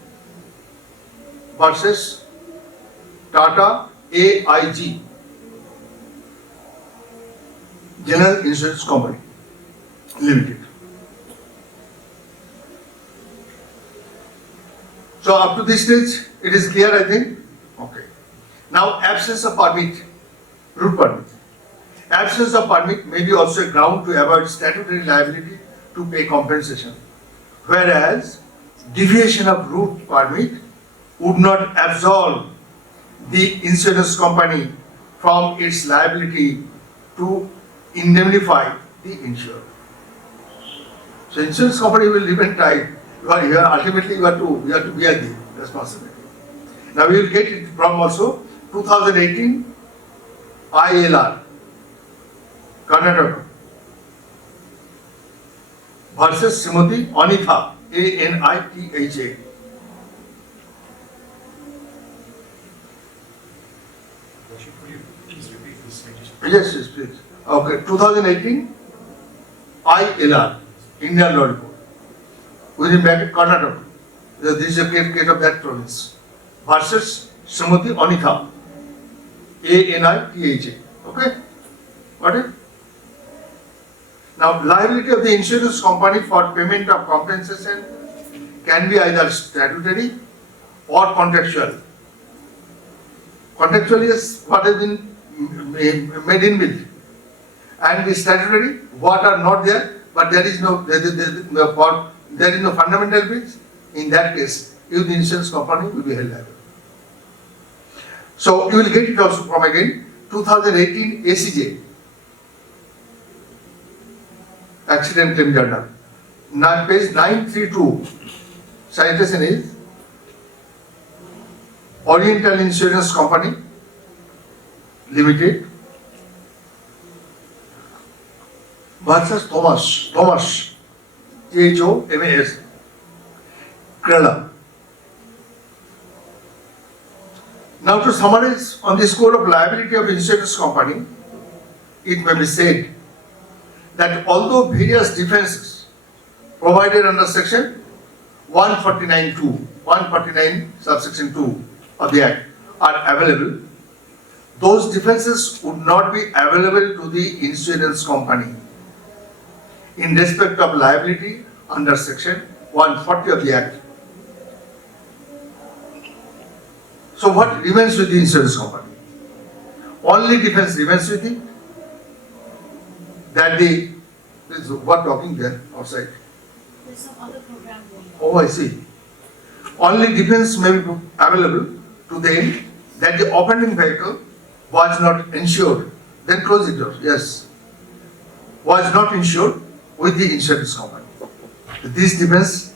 versus Tata AIG, General Insurance Company Limited. So up to this stage, it is clear, I think. Okay. Now, absence of permit, route permit. Absence of permit may be also a ground to avoid statutory liability to pay compensation, whereas deviation of route permit would not absolve the insurance company from its liability to indemnify the insured. So insurance company will remain tied. Ultimately you have to bear the responsibility. Now we will get it from also 2018 ILR, Karnataka versus Srimati Anitha, Anitha. Yes, yes, please. Okay, 2018 ILR, Indian Law Report, within bracket Karnataka. This is a case of that province versus Srimati Anitha, Anitha. Okay, got it? Now, liability of the insurance company for payment of compensation can be either statutory or contractual. Contractual is what has been made in bill, and the statutory what are not there, but there is no fundamental bills. In that case, if the insurance company will be held liable. So you will get it also from again 2018 ACJ, Accident Claim Journal, page 932. Citation is Oriental Insurance Company Limited versus Thomas, THOMAS, Kerala. Now to summarize on the score of liability of insurance company, it may be said that although various defences provided under section 149 subsection 2 of the Act are available, those defences would not be available to the insurance company in respect of liability under section 140 of the Act. So what remains with the insurance company? Only defense remains with it that what talking there outside? There's some other program going on. Oh, I see. Only defense may be available to them that the offending vehicle was not insured. Then close the door. Yes. Was not insured with the insurance company. This defense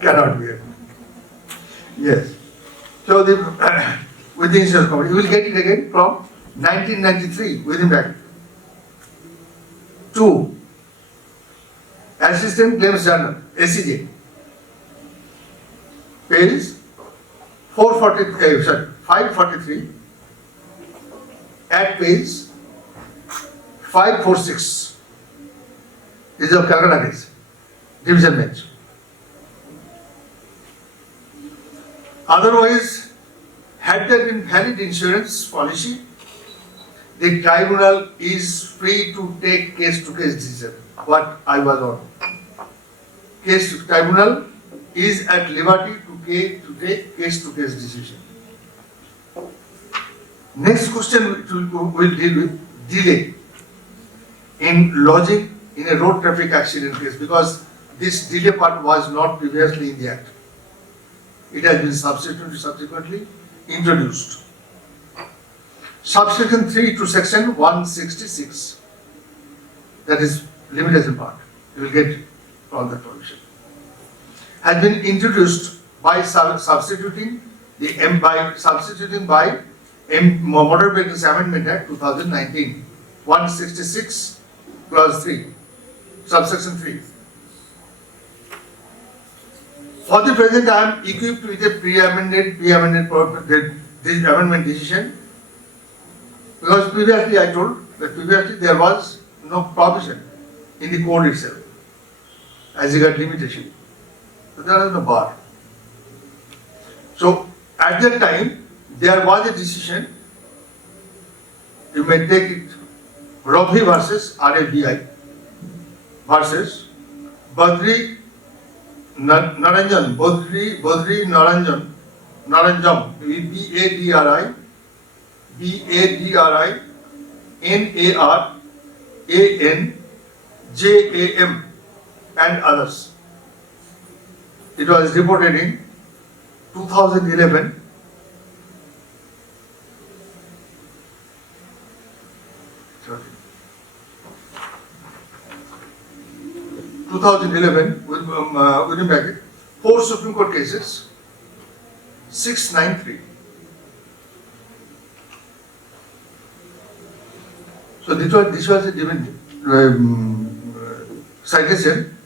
cannot be available. Yes. So with the insurance company, you will get it again from 1993 within bracket. 2. Assistant Claims Journal, ACJ, page 543 at page 546. This is of Calcutta case, division bench. Otherwise, had there been valid insurance policy, the tribunal is free to take case-to-case decision. What I was on. Tribunal is at liberty to take case-to-case decision. Next question will deal with delay in lodging in a road traffic accident case, because this delay part was not previously in the Act. It has been subsequently introduced. Subsection 3 to section 166, that is limitation part, you will get all that provision, has been introduced by substituting by Motor Vehicles Amendment Act 2019, 166 clause 3, subsection 3. For the present, I am equipped with a pre-amendment decision, because previously I told that there was no provision in the code itself as regard limitation. So there was no bar. So at that time there was a decision, you may take it, Ravi versus RFBI versus Badri Naranjan, Naranjam, BADRI, NAR ANJAM and others. It was reported in 2011. 2011, within bracket, 4 Supreme Court cases, 693. So this was a given citation.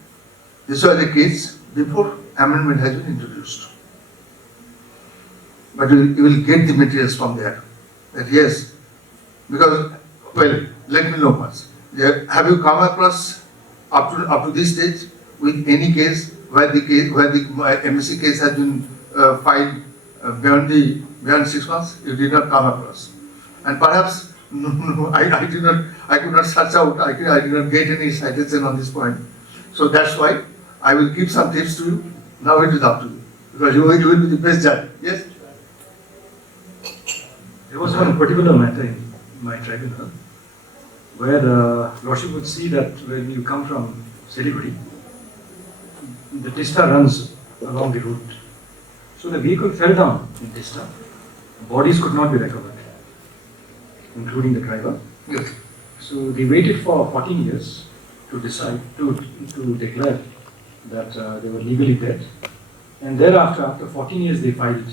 This was a case before amendment has been introduced. But you will get the materials from there. That yes, because, well, let me know first. Have you come across up to this stage with any case where the MSc case has been filed beyond 6 months? You did not come across, and perhaps I could not search out. I did not get any citation on this point. So that's why I will give some tips to you. Now it is up to you, because you will be the best judge. Yes. There was one particular matter in my tribunal where the Lordship would see that when you come from Siliguri, the Tista runs along the route. So the vehicle fell down in Tista. Bodies could not be recovered, including the driver. Yes. So they waited for 14 years to decide, to declare that they were legally dead. And thereafter, after 14 years, they filed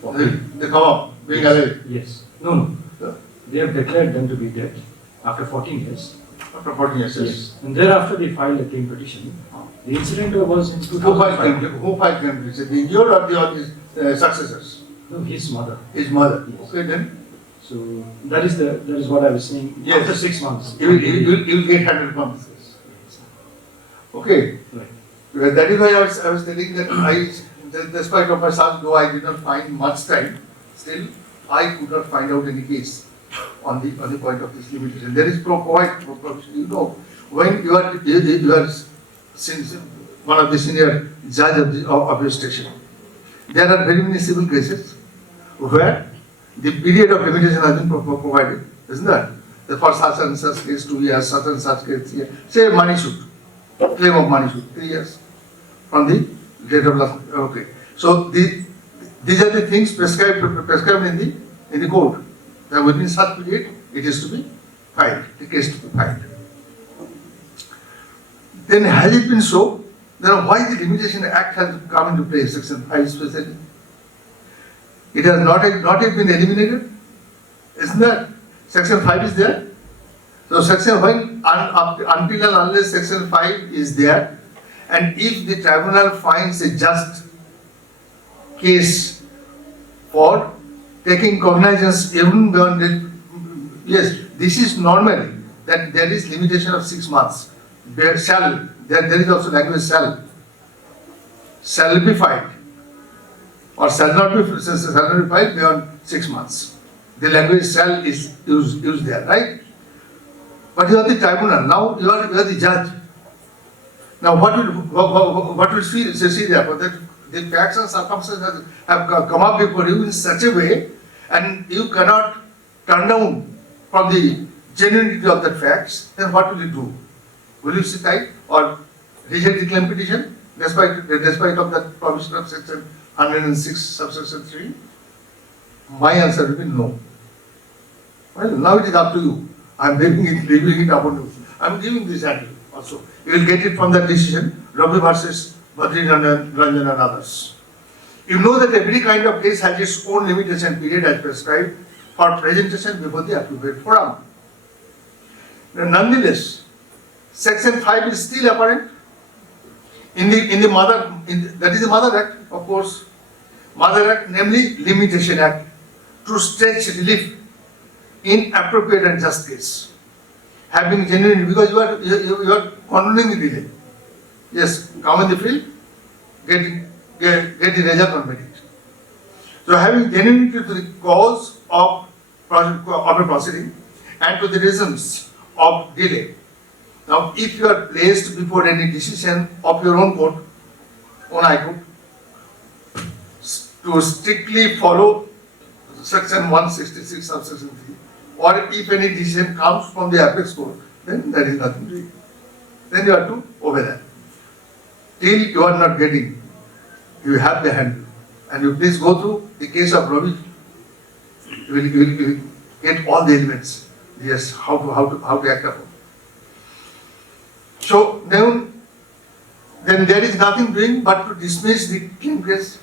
for They come up being alive. Yes. No. They have declared them to be dead after 14 years. After 14 years. Yes. And thereafter they filed a claim petition. The incident was in Who filed 2005. Who filed claim petition? Your or his successors? No, his mother. His mother. Yes. Okay then. So that is what I was saying. Yes. After 6 months. You will get 100 months. Okay. Right. Because that is why I was telling that despite of my son, though I did not find much time, still I could not find out any case on the point of this limitation. There is quite you know, when you are since one of the senior judge of your station, there are very many civil cases where the period of limitation has been provided, isn't that? For such and such case 2 years, such and such case here. Say money suit, claim of money suit 3 years from the date of last. Okay. So these are the things prescribed in the code. That within such period it is to be filed, the case to be filed. Then has it been so? Then why the Limitation Act has come into play, Section 5 especially? It has not yet been eliminated, isn't that? Section 5 is there. So Section 5, until and unless Section 5 is there, and if the tribunal finds a just case for taking cognizance even beyond it, yes, this is normally that there is limitation of 6 months. There is also language shall be filed or shall not be filed beyond 6 months. The language shall is used there, right? But you are the tribunal, now you are the judge. Now what will see therefore that the facts and circumstances have come up before you in such a way, and you cannot turn down from the genuinity of the facts, then what will you do? Will you sit tight or reject the claim petition despite of that provision of Section 106 subsection 3? My answer will be no. Well, now it is up to you. I am leaving it upon you. I am giving this at you also. You will get it from that decision, Ravi versus Badri Ranjan and others. You know that every kind of case has its own limitation period as prescribed for presentation before the appropriate forum. Nonetheless, Section 5 is still apparent that is the Mother Act, of course. Mother Act, namely Limitation Act, to stretch relief in appropriate and just case. Having genuine, because you are condoning the delay. Yes, come in the field, get the result on merit. So having genuinity to the cause of a proceeding and to the reasons of delay. Now, if you are placed before any decision of your own court, own high court, to strictly follow Section 166 subsection 3 or if any decision comes from the apex court, then there is nothing to do. Then you have to obey that. Till you are not getting, you have the handle. And you please go through the case of Ravi. You will get all the elements. Yes, how to act upon. So then there is nothing doing but to dismiss the claim case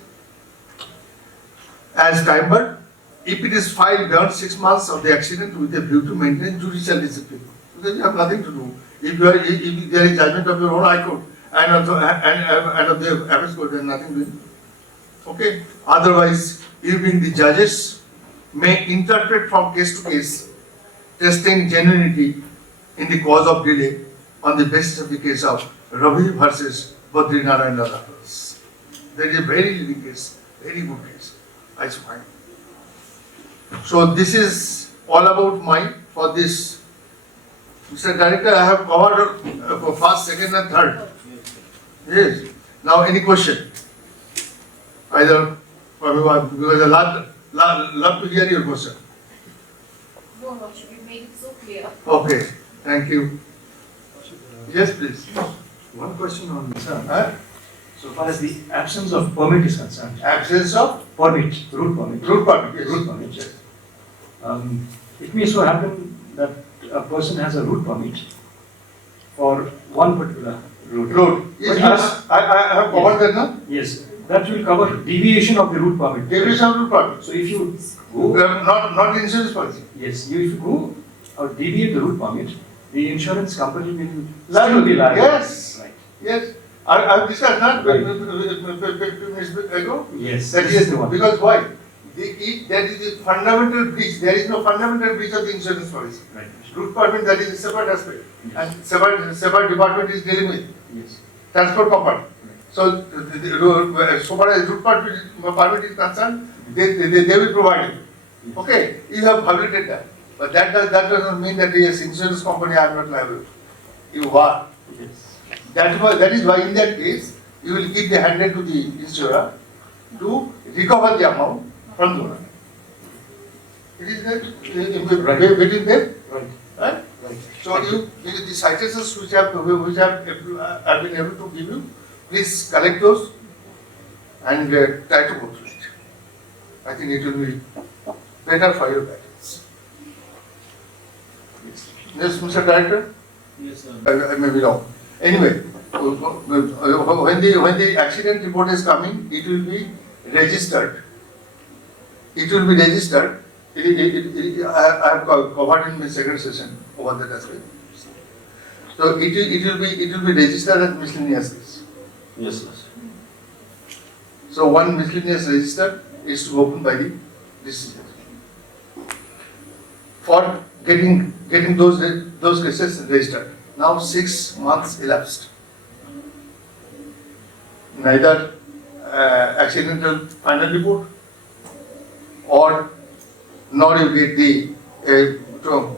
as time barred if it is filed beyond 6 months of the accident with a view to maintain judicial discipline. Because you have nothing to do. If there is judgment of your own high court and of the apex court, there is nothing doing. Okay. Otherwise, even the judges may interpret from case to case, testing genuinity in the cause of delay on the basis of the case of Ravi versus Badrinath and others. That is a very leading case, very good case, I find. So this is all about mine for this. Mr. Director, I have covered for first, second and third. Yes. Now any question? Either, because I love to hear your question. No, Lordship, you made it so clear. Okay, thank you. Yes, please. One question on concern. Huh? So far as the absence of permit is concerned. Absence of Permit, route permit. route permit, yes. Route permit, yes. It may so happen that a person has a route permit for one particular route. Road. Yes, But yes. I have covered that now. Yes, that will cover deviation of the route permit. Deviation of route permit. So if you We go, have not insurance policy. yes, if you go or deviate the route permit, the insurance company will Liable. still be liable. Yes. Right. Yes. I have discussed that Right. 2 minutes ago. Yes, That this is is the one. because why? If there is a fundamental breach, there is no fundamental breach of the insurance policy. Right. Route permit, that is a separate aspect. Yes. And separate department is dealing with Yes. transport company. So, so far as route permit is concerned, they will provide it. Okay, you have violated that. But that doesn't mean that yes, insurance company are not liable. You are. Yes. That is why in that case, you will give the handle to the insurer to recover the amount from the owner. It is there Right. between them, Right. right? Right. So the citations which have been able to give you, please collect those and try to go through it. I think it will be better for your guidance. Yes, Mr. Director? Yes, sir. I may be wrong. Anyway, when the accident report is coming, it will be registered. It will be registered. I have covered in my second session over that as well. So it will be registered as miscellaneous case. Yes, sir. So one miscellaneous register is to open by the decision. For getting those cases registered. Now 6 months elapsed. Neither accidental final report or nor you get the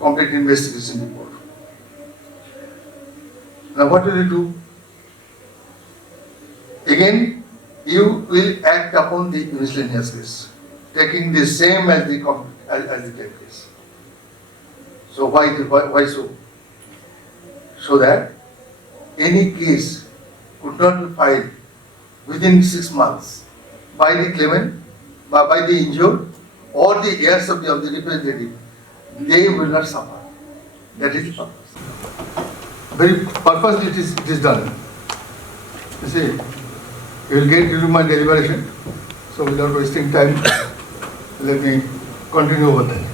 complete investigation report. Now what will you do? Again, you will act upon the miscellaneous case, taking the same as the claim case. So why so? So that any case could not be filed within 6 months by the claimant, by the injured, or the heirs of the representative. They will not suffer. That is the purpose. Very purposely it is done. You see, you will get into my deliberation. So without wasting time, let me continue over there.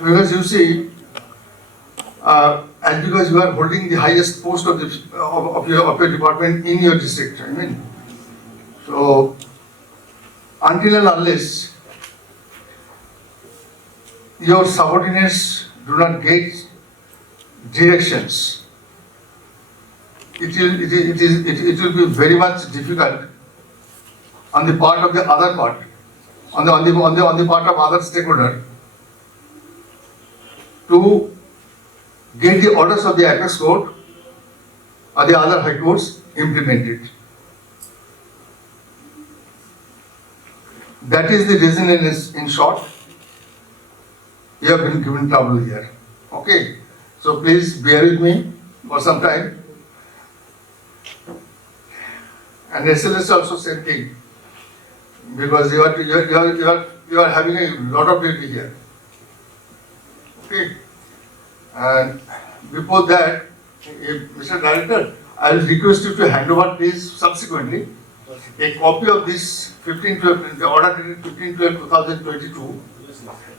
Because you see, and because you are holding the highest post of your department in your district, I mean, so until and unless your subordinates do not get directions, it will be very much difficult on the part of the other part, on the part of other stakeholder, to get the orders of the apex court or the other high courts implemented. That is the reason in short, you have been given trouble here. Okay, so please bear with me for some time. And SLS also same thing, because you are having a lot of duty here. Okay, and before that, Mr. Director, I will request you to hand over please subsequently a copy of this 1512, the order dated 15/12/2022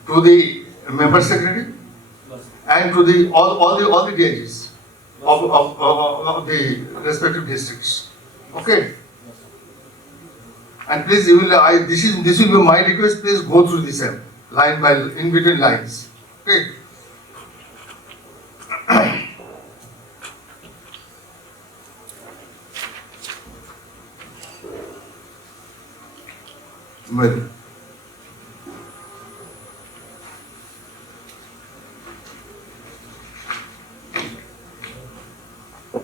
to the member secretary and to the all the DIGs of the respective districts. Okay. And please, you will. This will be my request. Please go through this line by in between lines. Okay. Well,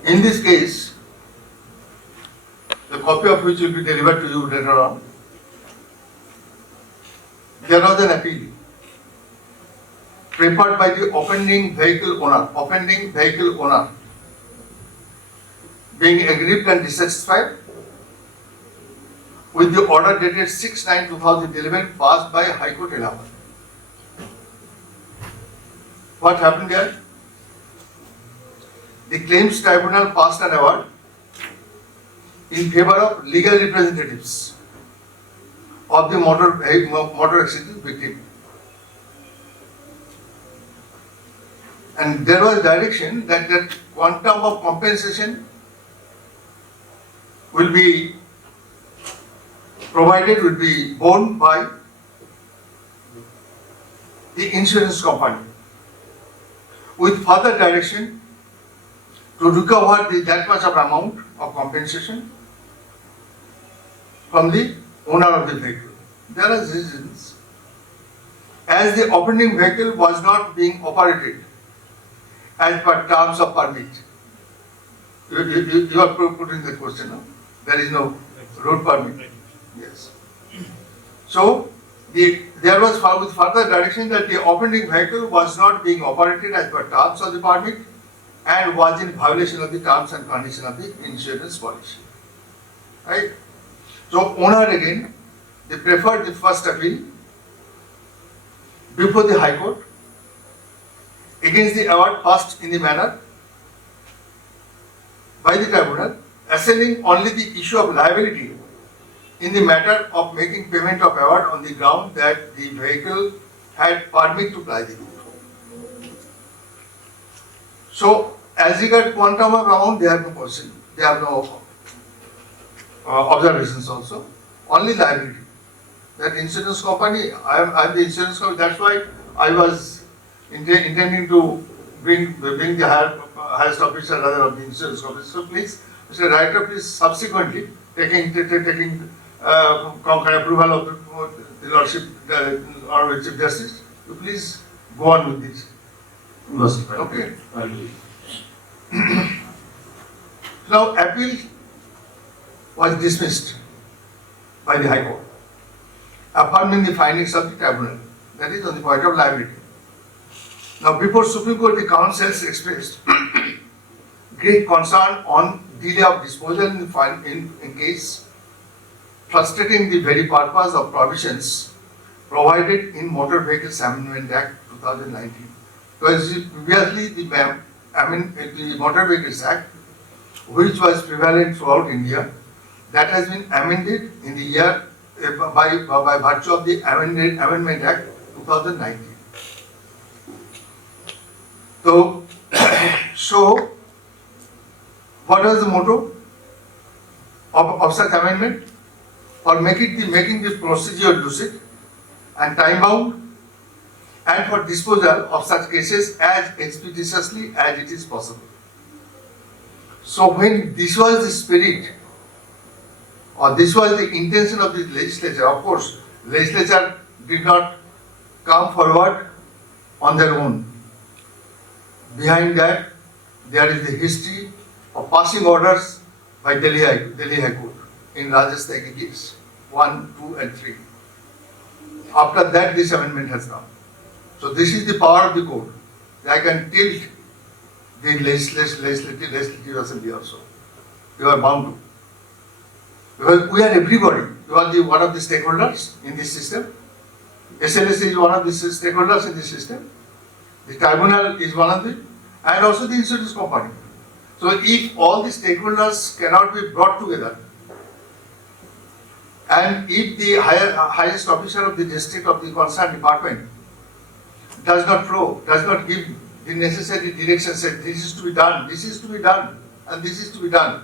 in this case, the copy of which will be delivered to you later on, there was an appeal prepared by the offending vehicle owner, being aggrieved and dissatisfied with the order dated 6/9/2011 passed by High Court Allahabad. What happened there? The Claims Tribunal passed an award in favor of legal representatives of the motor accident victim. And there was direction that the quantum of compensation will be provided, will be borne by the insurance company, with further direction to recover that much of amount of compensation from the owner of the vehicle. There are reasons. As the offending vehicle was not being operated as per terms of permit. You are putting the question, no? There is no road permit. Yes. So, there was with further direction that the offending vehicle was not being operated as per terms of the permit and was in violation of the terms and conditions of the insurance policy. Right? So, owner again, they preferred the first appeal before the High Court against the award passed in the manner by the tribunal, assigning only the issue of liability in the matter of making payment of award on the ground that the vehicle had permit to ply the route. So, as regard quantum of amount, they have no question, they have no observations also, only liability. That insurance company, I am the insurance company, that's why I was intending to bring the highest officer rather of the insurance company. So please, Mr. Director, please subsequently taking approval of the Lordship, Honorable Chief Justice, you please go on with this. Must Okay. I believe. Now, appeal was dismissed by the High Court, affirming the findings of the tribunal, that is on the point of liability. Now, before Supreme Court, the counsels expressed great concern on delay of disposal in case, frustrating the very purpose of provisions provided in Motor Vehicles Amendment Act 2019. Because previously the Motor Vehicles Act, which was prevalent throughout India, that has been amended in the year by virtue of the Amendment Act 2019. So, what was the motto of such amendment? For making the procedure lucid and time bound, and for disposal of such cases as expeditiously as it is possible. So, when this was the spirit, or this was the intention of the legislature, of course, legislature did not come forward on their own. Behind that, there is the history of passing orders by Delhi High Court in Rajasthan case 1, 2 and 3. After that, this amendment has come. So this is the power of the court. I can tilt the legislative assembly also. You are bound to. Because we are everybody. You are one of the stakeholders in this system. SLS is one of the stakeholders in this system. The tribunal is one of them, and also the insurance company. So if all the stakeholders cannot be brought together, and if the highest officer of the district of the concerned department does not give the necessary direction, said this is to be done, this is to be done, and this is to be done.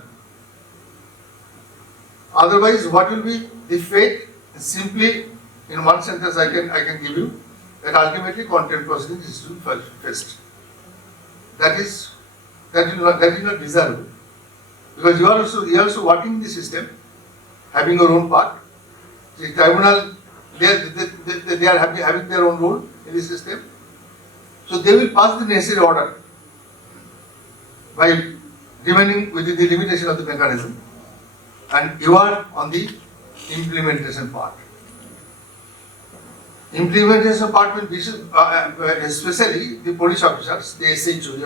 Otherwise, what will be the fate? Simply, in one sentence, I can give you that ultimately contempt proceedings is to be faced. That is not desirable, because you are also working in the system, having your own part. The tribunal, they are having their own role in the system. So they will pass the necessary order by remaining within the limitation of the mechanism. And you are on the implementation part. Implementation part will be especially the police officers, the SHO. You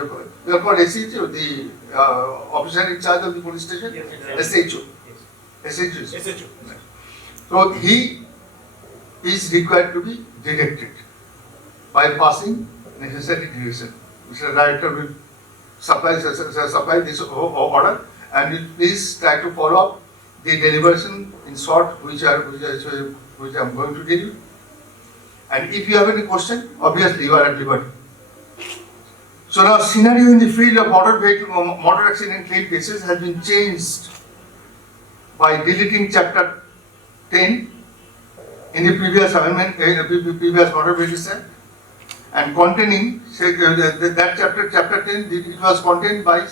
are called SHO, the officer in charge of the police station? Yes, SHO. Yes. SHO. So he is required to be directed by passing necessary direction. Mr. Director will supply this order, and will please try to follow up the deliberation in short, which I am going to tell you. And if you have any question, obviously you are at liberty. So now scenario in the field of motor accident claim cases has been changed by deleting chapter 10 in the previous amendment, previous Motor Vehicles Act, and containing that chapter 10, it was contained by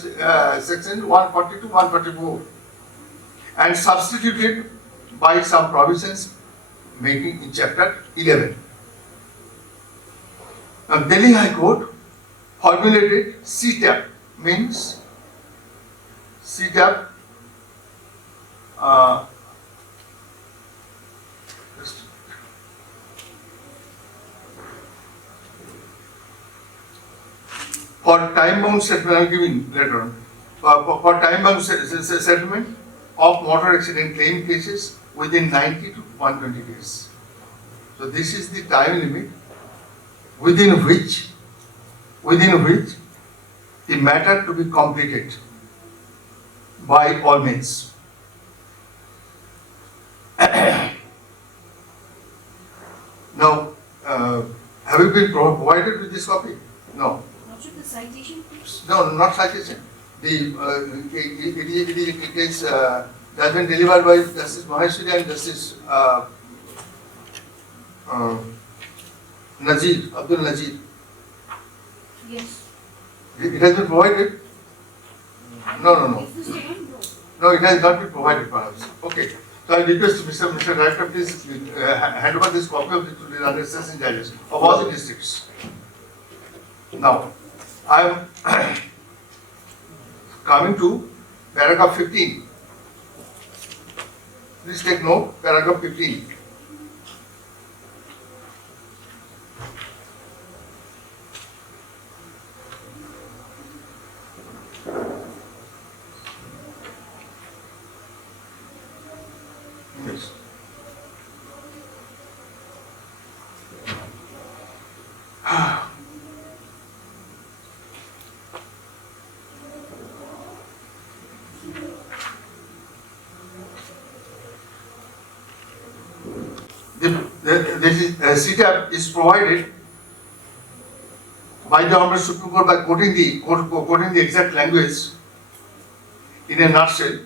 section 142, 144, and substituted by some provisions making in chapter 11. Now, Delhi High Court formulated CTAP, means CTAP for time-bound settlement, I am giving later on, for time-bound settlement of motor accident claim cases within 90 to 120 days. So this is the time limit within which the matter to be completed by all means. Now, have you been provided with this copy? No. Not sure the citation, please. No, not citation. It is a case judgment delivered by Justice Maheshwari and Justice Abdul Nazir. Yes. It has been provided? No. Is this the one? No. No, it has not been provided perhaps. Okay. So I request Mr. Director, please hand over this copy of the understanding judges of all the districts. Now, I am coming to paragraph 15. Please take note, paragraph 15. Yes. This CTAP is provided by the Hon'ble Supreme Court by quoting the exact language in a nutshell.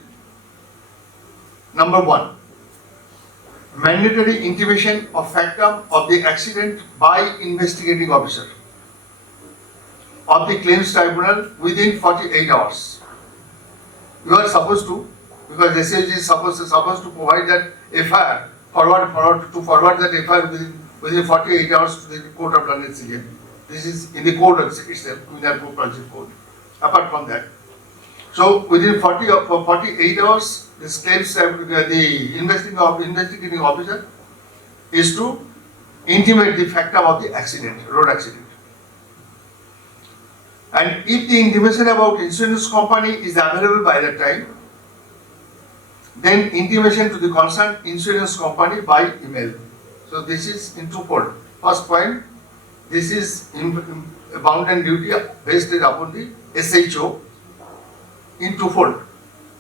Number 1, mandatory intimation of factum of the accident by investigating officer of the claims tribunal within 48 hours. You are supposed to, because SAG is supposed to provide that FIR, forward that FIR within 48 hours to the court of London CM. This is in the code itself, Criminal Procedure Code. Apart from that, so within 48 hours, this claims the investigating officer is to intimate the factum of the accident, road accident. And if the intimation about insurance company is available by that time, then intimation to the concerned insurance company by email. So this is in twofold. First point, this is bound and duty based upon the SHO in twofold.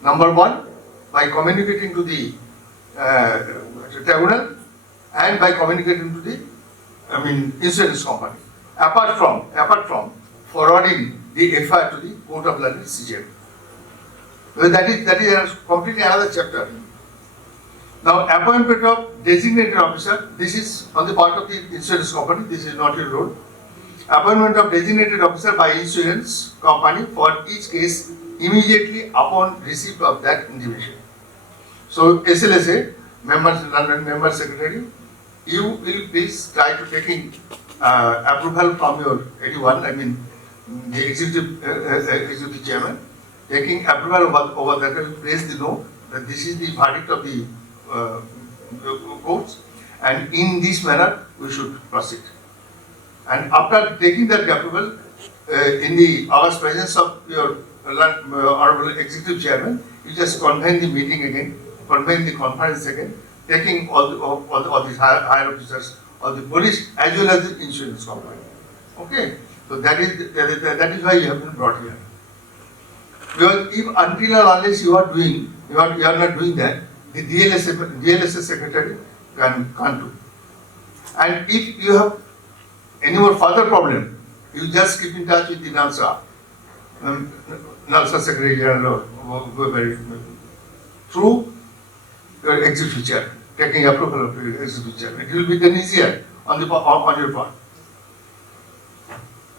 Number one, by communicating to the tribunal and by communicating to the insurance company. Apart from forwarding the FIR to the court of learned decision. Well, that is completely another chapter. Now, appointment of designated officer, this is on the part of the insurance company, this is not your role. Appointment of designated officer by insurance company for each case immediately upon receipt of that intimation. So, SLSA, London member secretary, you will please try to taking approval from your 81, the executive chairman, taking approval over that, will place the note that this is the verdict of the courts, and in this manner we should proceed. And after taking that approval, in the august presence of your honorable executive chairman, you just convene the meeting again, convene the conference again, taking all these higher officers of the police as well as the insurance company. Okay, so that is why you have been brought here. Because if until or unless you are not doing that, the DLSS secretary can't do. And if you have any more further problem, you just keep in touch with the NALSA, Secretary General, through your executive chair, taking approval of your executive chair. It will be then easier on your part.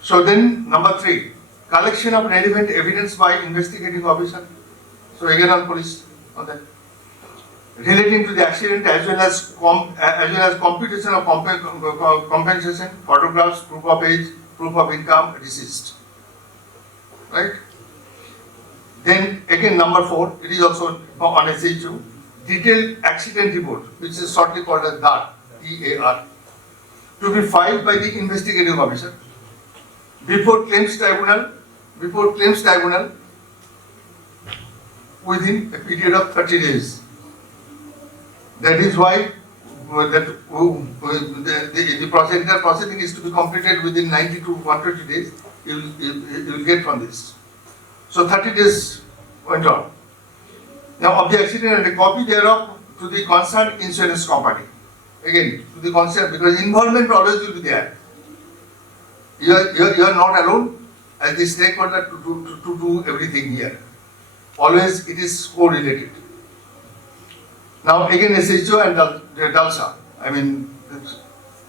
So then, number 3, collection of relevant evidence by investigating officer. So again on police on that. Relating to the accident as well as computation of compensation, photographs, proof of age, proof of income, deceased. Right? Then again number 4, it is also on SHU, detailed accident report, which is shortly called as DAR, DAR, to be filed by the investigating officer before claims tribunal within a period of 30 days. That is why the proceeding is to be completed within 90 to 120 days. You will get from this. So 30 days went on. Now of the accident and a copy thereof to the concerned insurance company. Again, to the concerned, because involvement always will be there. You are not alone as the stakeholder to do everything here. Always it is correlated. Now again SHO and DALSA,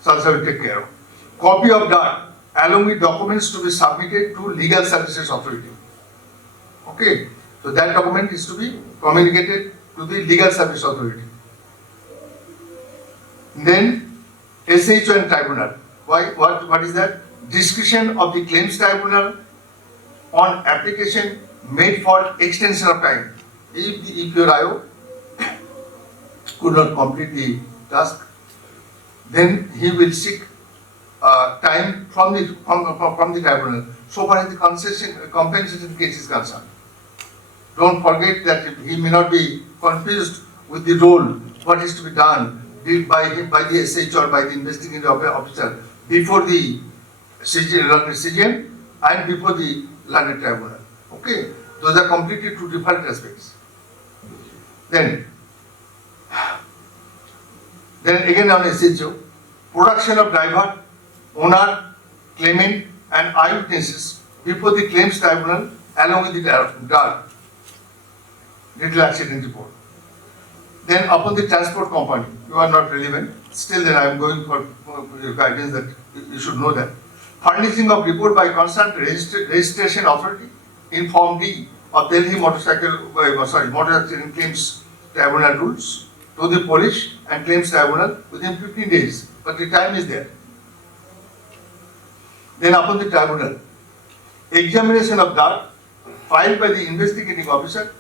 SALSA will take care of. Copy of DAR along with documents to be submitted to Legal Services Authority. Okay, so that document is to be communicated to the Legal Service Authority. Then SHO and Tribunal. What is that? Discretion of the Claims Tribunal on application made for extension of time. If your IO could not complete the task, then he will seek time from the tribunal so far as the compensation case is concerned. Don't forget that he may not be confused with the role, what is to be done by the SH or by the investigating officer before the CGM and before the learned tribunal. Okay, those are completely two different aspects. Then again on SHO, production of driver, owner, claimant and eyewitnesses before the claims tribunal along with the DAR, detailed accident report. Then upon the transport company, you are not relevant, still then I am going for your guidance that you should know that. Furnishing of report by concerned registration authority in Form D of Delhi Motor Accident Claims Tribunal rules to the police and claims tribunal within 15 days, but the time is there. Then upon the tribunal, examination of DAR filed by the investigating officer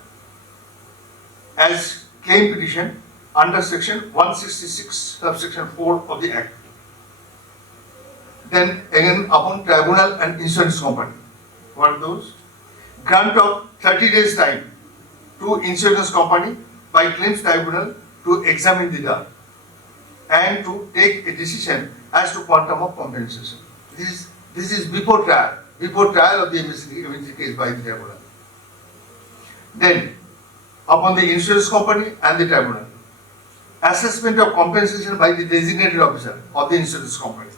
as claim petition under section 166 subsection 4 of the Act. Then again upon tribunal and insurance company. What are those? Grant of 30 days time to insurance company by claims tribunal to examine the data and to take a decision as to quantum of compensation. This is before trial of the MSC case by the tribunal. Then, upon the insurance company and the tribunal, assessment of compensation by the designated officer of the insurance company.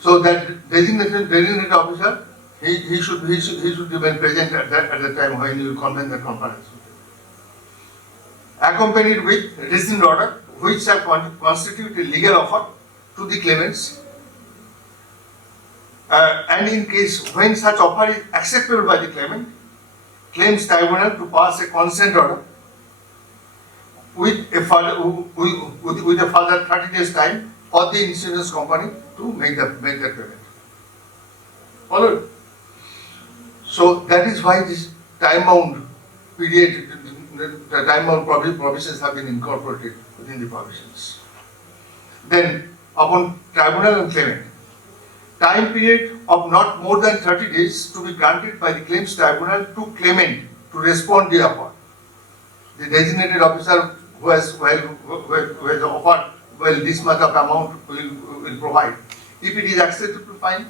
So that designated officer, he should remain present at the time when you convene the conference. Accompanied with rescission order, which shall constitute a legal offer to the claimants, and in case when such offer is acceptable by the claimant, claims tribunal to pass a consent order with a further 30 days time for the insurance company to make the payment. Followed? So that is why this time-bound period, the time-bound provisions have been incorporated within the provisions. Then, upon tribunal and claimant, time period of not more than 30 days to be granted by the claims tribunal to claimant to respond the offer. The designated officer who has offered, well, this much of amount will provide. If it is acceptable, fine.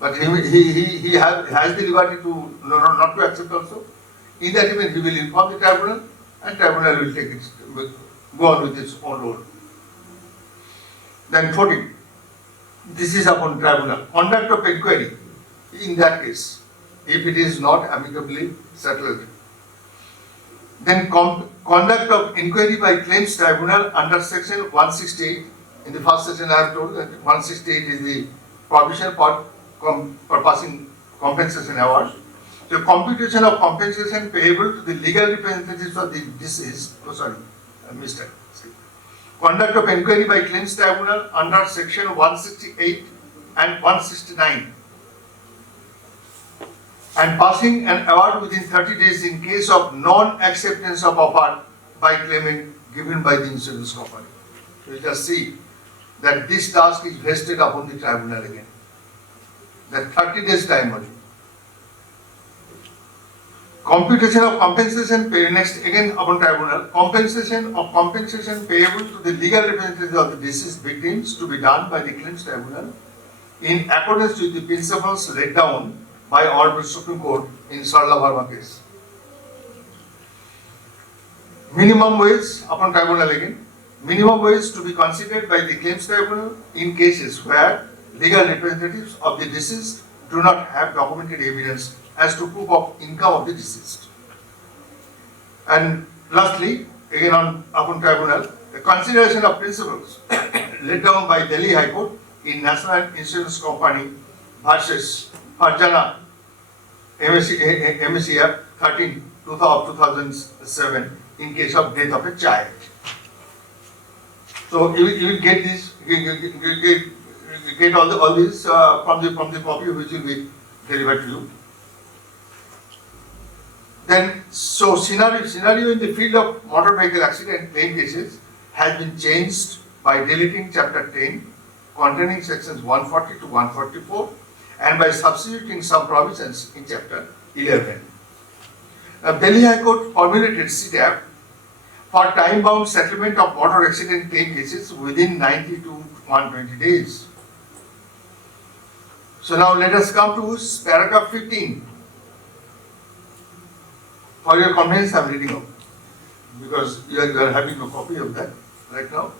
But he has the liberty to not to accept also. In that event, he will inform the tribunal, and tribunal will take it, go on with its own role. Then 14. This is upon tribunal. Conduct of inquiry. In that case, if it is not amicably settled. Then conduct of inquiry by claims tribunal under section 168. In the first session I have told that 168 is the provision for passing compensation award. The computation of compensation payable to the legal representatives of the deceased, I missed it. Conduct of inquiry by claims tribunal under section 168 and 169. And passing an award within 30 days in case of non-acceptance of offer by claimant given by the insurance company. So you just see that this task is vested upon the tribunal again. That 30 days time only. Computation of compensation payable, next again upon tribunal, compensation payable to the legal representatives of the deceased victims to be done by the claims tribunal in accordance with the principles laid down by Hon'ble Supreme Court in Sarla Verma case. Minimum wage upon tribunal again. Minimum wage to be considered by the claims tribunal in cases where legal representatives of the deceased do not have documented evidence as to proof of income of the deceased. And lastly, again upon tribunal, the consideration of principles laid down by Delhi High Court in National Insurance Company versus Farjana MSCF 13 of 2007 in case of death of a child. So you will get this, get all this from the copy which will be delivered to you. Then, so scenario in the field of motor vehicle accident claim cases has been changed by deleting chapter 10 containing sections 140 to 144 and by substituting some provisions in chapter 11. Delhi High Court formulated CTAP for time-bound settlement of motor accident claim cases within 90 to 120 days. So now let us come to paragraph 15. For your convenience, I am reading out because you are having a copy of that right now.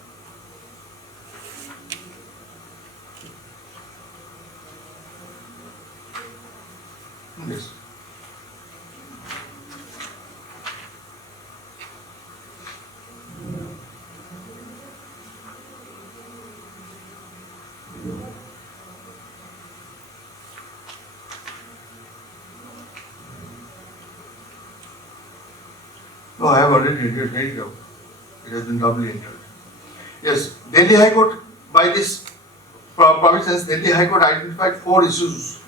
Yes. No, I have already read it out. It has been doubly entered. Yes, Delhi High Court, by this provisions, Delhi High Court identified 4 issues.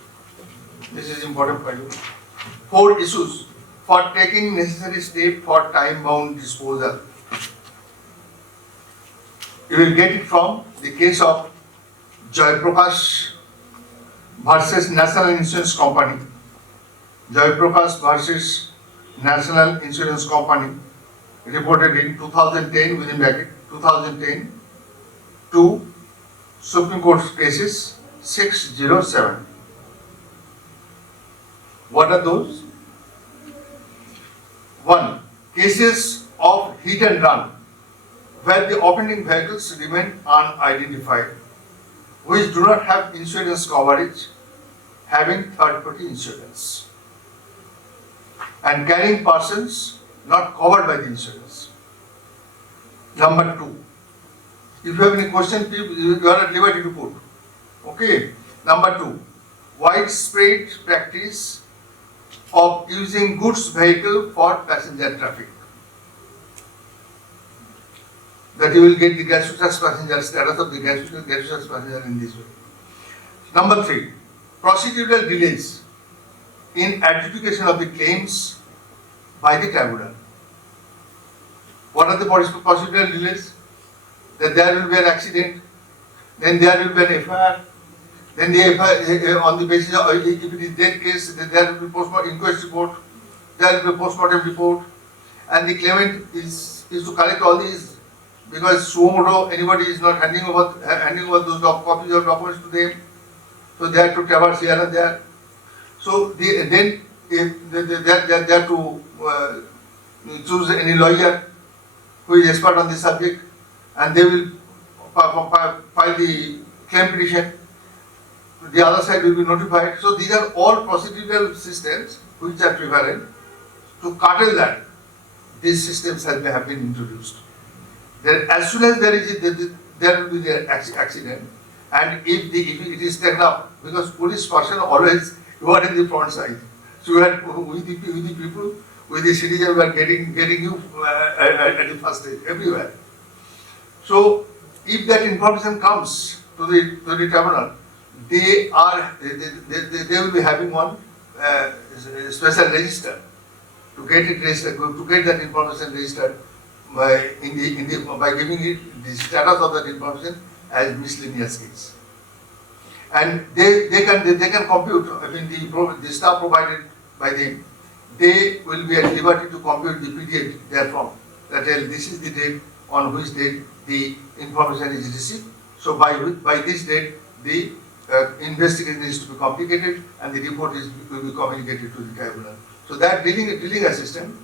This is important for you. 4 issues for taking necessary step for time-bound disposal. You will get it from the case of Joy Prakash versus National Insurance Company. Joy Prakash versus National Insurance Company, reported in 2010, within bracket 2010, to Supreme Court cases 607. What are those? One, cases of hit and run, where the offending vehicles remain unidentified, which do not have insurance coverage, having third-party insurance, and carrying persons not covered by the insurance. Number two, if you have any question, you are at liberty to put. Okay. Number two, widespread practice of using goods vehicle for passenger traffic. That you will get the gratuitous passenger status of the gratuitous passenger in this way. Number three, procedural delays in adjudication of the claims by the tribunal. What are the procedural delays? That there will be an accident, then there will be an FIR, then the FIR, on the basis of, if it is death case, then there will be postmortem inquest report, there will be postmortem report, and the claimant is to collect all these, because suo anybody is not handing over those copies of documents to them, so they have to traverse here and there. So then if they have to choose any lawyer who is expert on this subject, and they will file the claim petition. The other side will be notified. So these are all procedural systems which are prevalent. To curtail that, these systems have been introduced. Then as soon as there will be the accident, and if it is taken up, because police person always, you are in the front side. So you are with the people, with the citizens who are getting you at the first stage, everywhere. So if that information comes to the tribunal, they will be having one special register to get it registered, to get that information registered by giving it the status of that information as miscellaneous case. And they can compute. I mean the staff provided by them, they will be at liberty to compute the period therefrom. That this is the date on which date the information is received. So by this date, the investigation is to be completed and the report will be communicated to the tribunal. So that dealing assistant,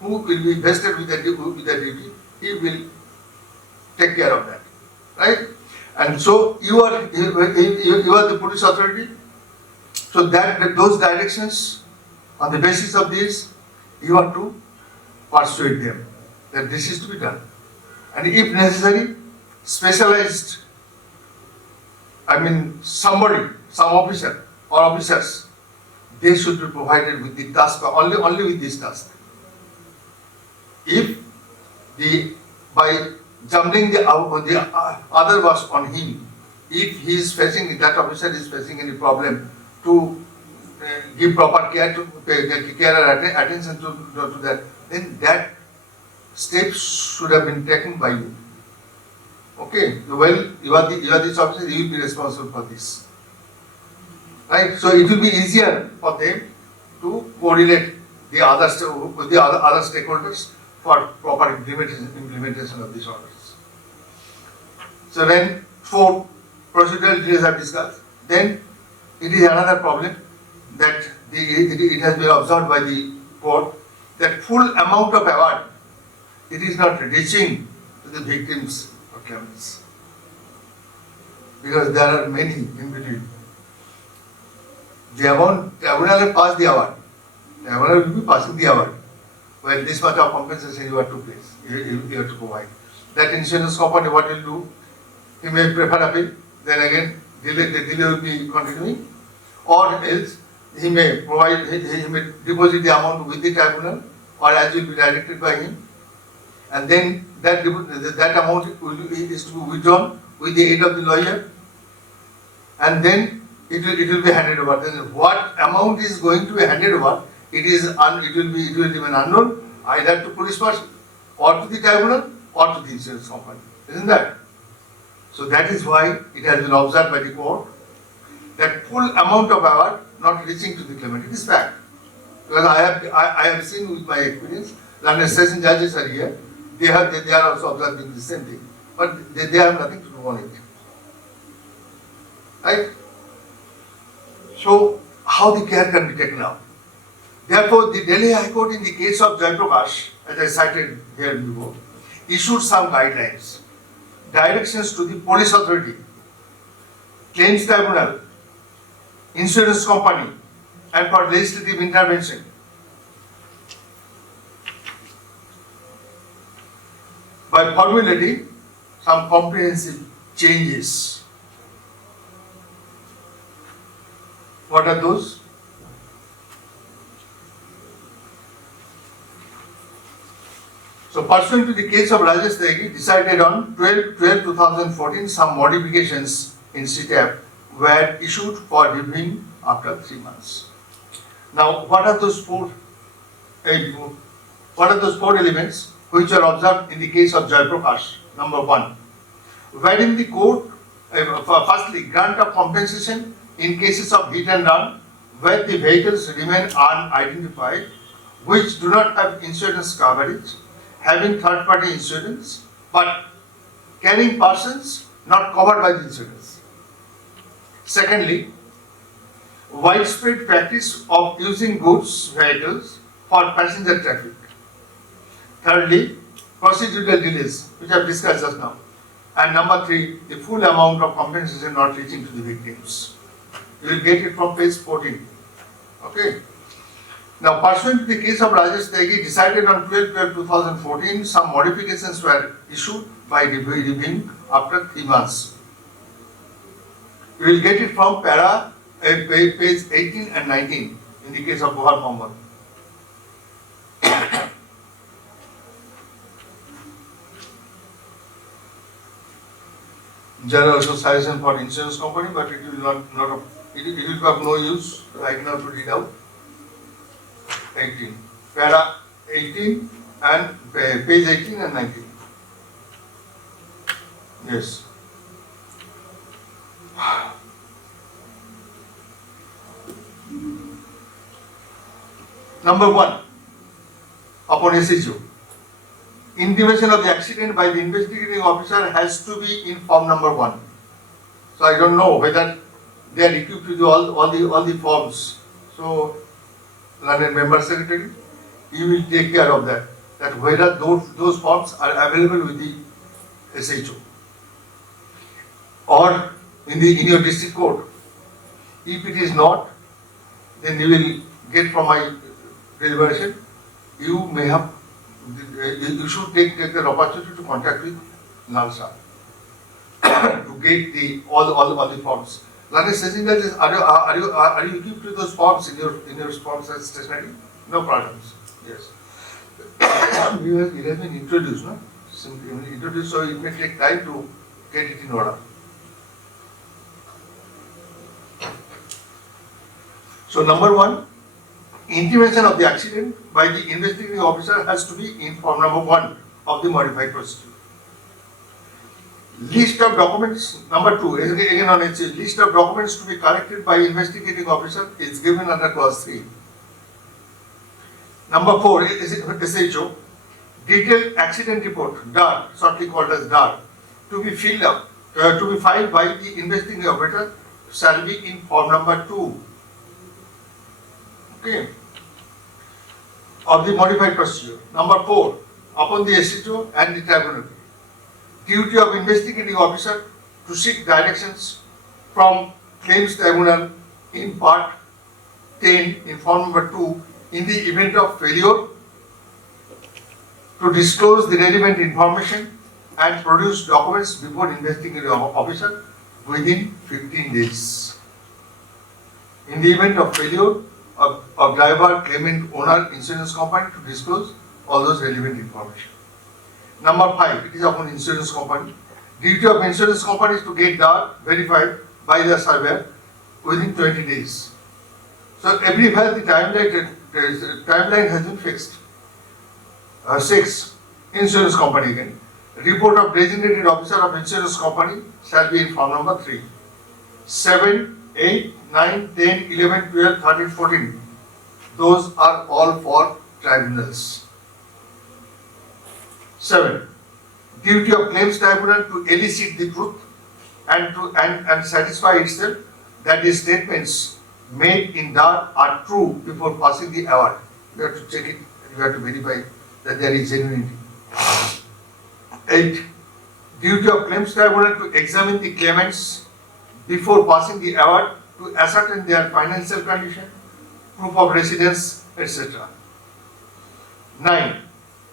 who will be vested with the duty, he will take care of that, right? And so you are the police authority. So that those directions, on the basis of this, you have to persuade them that this is to be done. And if necessary, specialized, some officer or officers, they should be provided with the task, only with this task. If by jumping the other was on him, if he is facing, that officer is facing any problem, to give proper care and attention to that, then that steps should have been taken by you. Okay, well, you are this officer, you will be responsible for this. Right? So it will be easier for them to correlate the other stakeholders for proper implementation of these orders. So then, 4 procedural delays are discussed. Then it is another problem that it has been observed by the court that full amount of award, it is not reaching to the victims or claimants, because there are many in between. The amount, tribunal have passed the award, tribunal will be passing the award. Well, this much of compensation you have to place, you have to provide. That insurance company, what will do? He may prefer appeal, then again the delay will be continuing, or else he may provide, he may deposit the amount with the tribunal, or as will be directed by him, and then that amount is to be withdrawn with the aid of the lawyer, and then it will be handed over. Then what amount is going to be handed over, it will remain unknown, either to police person, or to the tribunal, or to the insurance company. isn't that? So that is why it has been observed by the court that full amount of award not reaching to the claimant. It is fact. Because I have seen with my experience, learned session judges are here, they are also observing the same thing, but they have nothing to do on it. Right? So how the care can be taken up? Therefore, the Delhi High Court in the case of Jaiprakash, as I cited here before, issued some guidelines, directions to the police authority, claims tribunal, insurance company, and for legislative intervention. By formulating some comprehensive changes. What are those? So pursuant to the case of Rajesh Tyagi, decided on 12/12/2014, some modifications in CTAP were issued for reviewing after 3 months. Now, what are those four elements which are observed in the case of Jaiprakash? Number one, wherein the court, firstly, grant of compensation in cases of hit and run where the vehicles remain unidentified, which do not have insurance coverage, having third-party insurance, but carrying persons not covered by the insurance. Secondly, widespread practice of using goods vehicles for passenger traffic. Thirdly, procedural delays, which I have discussed just now. And number three, the full amount of compensation not reaching to the victims. You will get it from page 14. Okay. Now, pursuant to the case of Rajesh Tyagi, decided on 12/12/2014, some modifications were issued by reviewing after 3 months. You will get it from page 18 and 19 in the case of Hon'ble. There are also suggestions for insurance company, but it will it will have no use right now to read out. 18, para 18 and page 18 and 19. Yes. Number one, upon SHO, intimation of the accident by the investigating officer has to be in form number 1. So I don't know whether they are equipped with all the forms. So, learned member secretary, you will take care of that. That whether those forms are available with the SHO or in your district court. If it is not, then you will get from my deliberation. You may have. You should take the opportunity to contact with Nalsa to get all the forms. Learned session judges, are you equipped with those forms in your forms as stationery? No problems. Yes. It has been introduced, no? Simply introduced, so it may take time to get it in order. So number one, intimation of the accident by the investigating officer has to be in form number 1 of the modified procedure. List of documents, number 2, again on its list of documents to be collected by investigating officer is given under clause 3. Number 4 is SHO, detailed accident report, DAR, shortly called as DAR, to be filled up, to be filed by the investigating officer shall be in form number 2. Okay. Of the modified procedure. Number 4, upon the SHO and the tribunal, duty of investigating officer to seek directions from claims tribunal in part 10 in form number 2 in the event of failure to disclose the relevant information and produce documents before investigating officer within 15 days. In the event of failure of driver, claimant, owner, insurance company to disclose all those relevant information. Number 5, it is upon insurance company. Duty of insurance company is to get that verified by the surveyor within 20 days. So everywhere the timeline has been fixed. 6, insurance company again. Report of designated officer of insurance company shall be in form number 3. 7, 8, 9, 10, 11, 12, 13, 14. Those are all for tribunals. 7. Duty of claims tribunal to elicit the truth and satisfy itself that the statements made in that are true before passing the award. You have to check it, you have to verify that there is genuinity. 8. Duty of claims tribunal to examine the claimants before passing the award to ascertain their financial condition, proof of residence, etc. 9.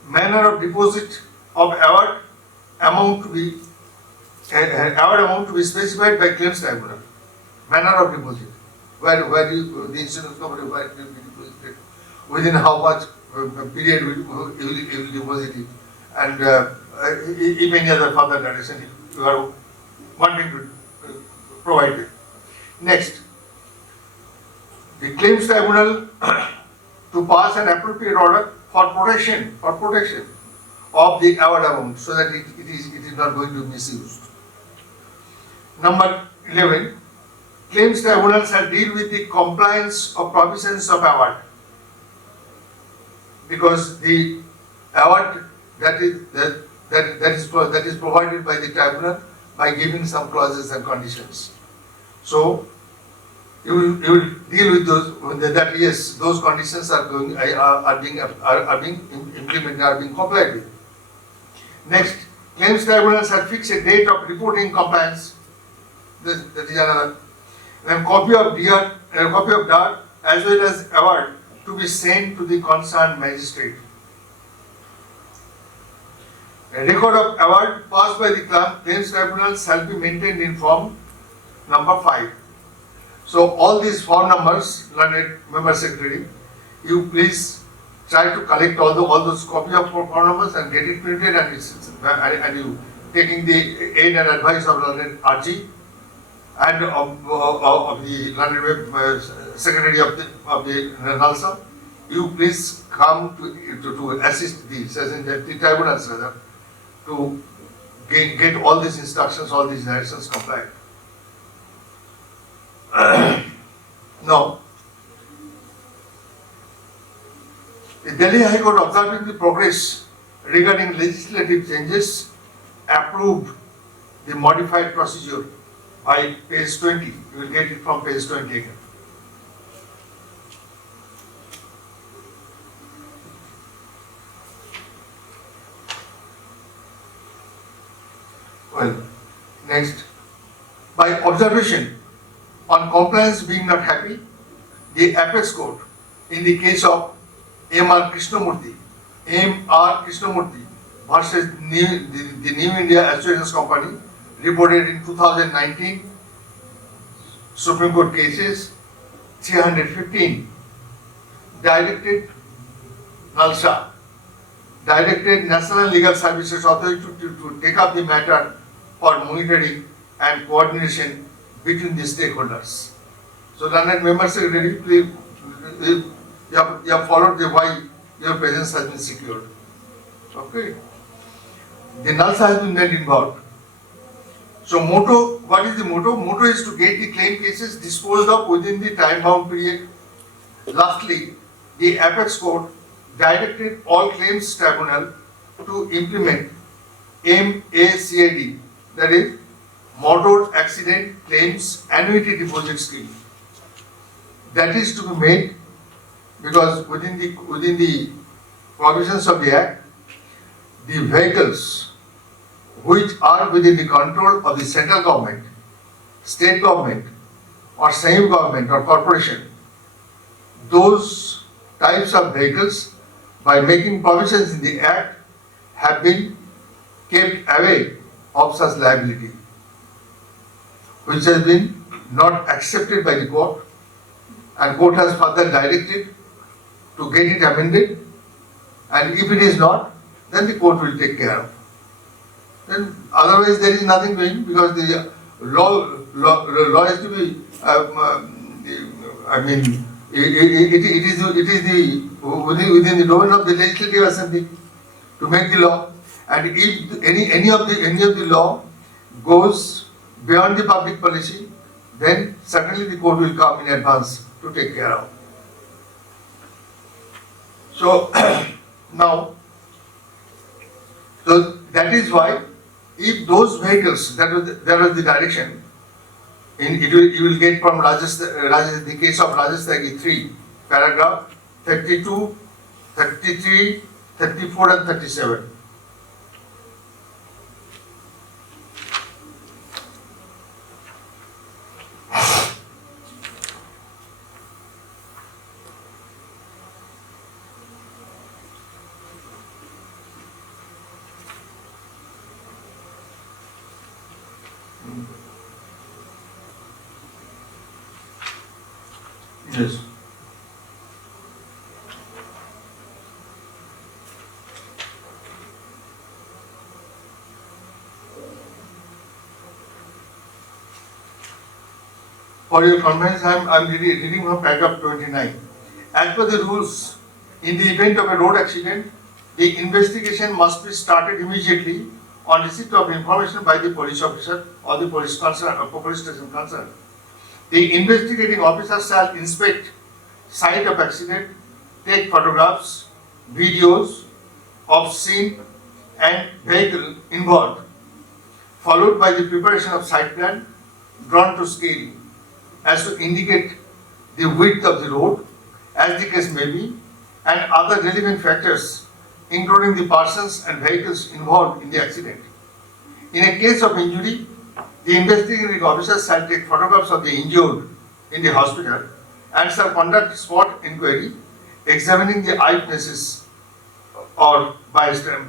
Manner of deposit of award amount to be specified by claims tribunal. Manner of deposit, where the insurance company will be deposited, within how much period you will deposit it, and if any other further direction you are wanting to provide it. Next, the claims tribunal to pass an appropriate order for protection of the award amount so that it is not going to be misused. Number 11, claims tribunal shall deal with the compliance of provisions of award, because the award that is provided by the tribunal by giving some clauses and conditions. So you will deal with those, that yes, those conditions are being implemented, are being complied with. Next, claims tribunal shall fix a date of reporting compliance. That is another. And copy of DAR as well as award to be sent to the concerned magistrate. A record of award passed by the claims tribunal shall be maintained in form number 5. So all these form numbers, learned member secretary, you please try to collect all those copy of form numbers and get it printed, and you taking the aid and advice of learned RG and of the learned secretary of the NALSA. You please come to assist the session, the tribunals rather, to get all these instructions, all these directions complied. Now, the Delhi High Court, observing the progress regarding legislative changes, approved the modified procedure by page 20. You will get it from page 20 again. Well, next, by observation on compliance being not happy, the apex court in the case of M.R. Krishnamurthy versus the New India Assurance Company, reported in 2019 Supreme Court cases 315, directed NALSA, directed National Legal Services Authority to take up the matter for monitoring and coordination between the stakeholders. So, learned member secretary, please, you have followed the why your presence has been secured. Okay. The NALSA has been made involved. So, motto, what is the motto? Motto is to get the claim cases disposed of within the time-bound period. Lastly, the apex court directed all claims tribunal to implement MACAD, that is Motor Accident Claims Annuity Deposit Scheme. That is to be made because within the provisions of the Act, the vehicles which are within the control of the central government, state government, or semi-government or corporation, those types of vehicles, by making provisions in the Act, have been kept away of such liability, which has been not accepted by the court, and court has further directed to get it amended, and if it is not, then the court will take care of. Then otherwise there is nothing doing, because the law has to be, it is within the domain of the legislative assembly to make the law, And if any of the law goes beyond the public policy, then certainly the court will come in advance to take care of. So now, so that is why if those vehicles, that was the direction, you will get from the case of Rajasthan 3, paragraph 32, 33, 34 and 37. Yes. For your convenience, I am reading from paragraph 29. As per the rules, in the event of a road accident, the investigation must be started immediately on receipt of information by the police officer or the police station concerned. The investigating officer shall inspect site of accident, take photographs, videos of scene and vehicle involved, followed by the preparation of site plan drawn to scale as to indicate the width of the road, as the case may be, and other relevant factors, including the persons and vehicles involved in the accident. In a case of injury, the investigating officer shall take photographs of the injured in the hospital and shall conduct spot inquiry, examining the eyewitnesses or bystanders.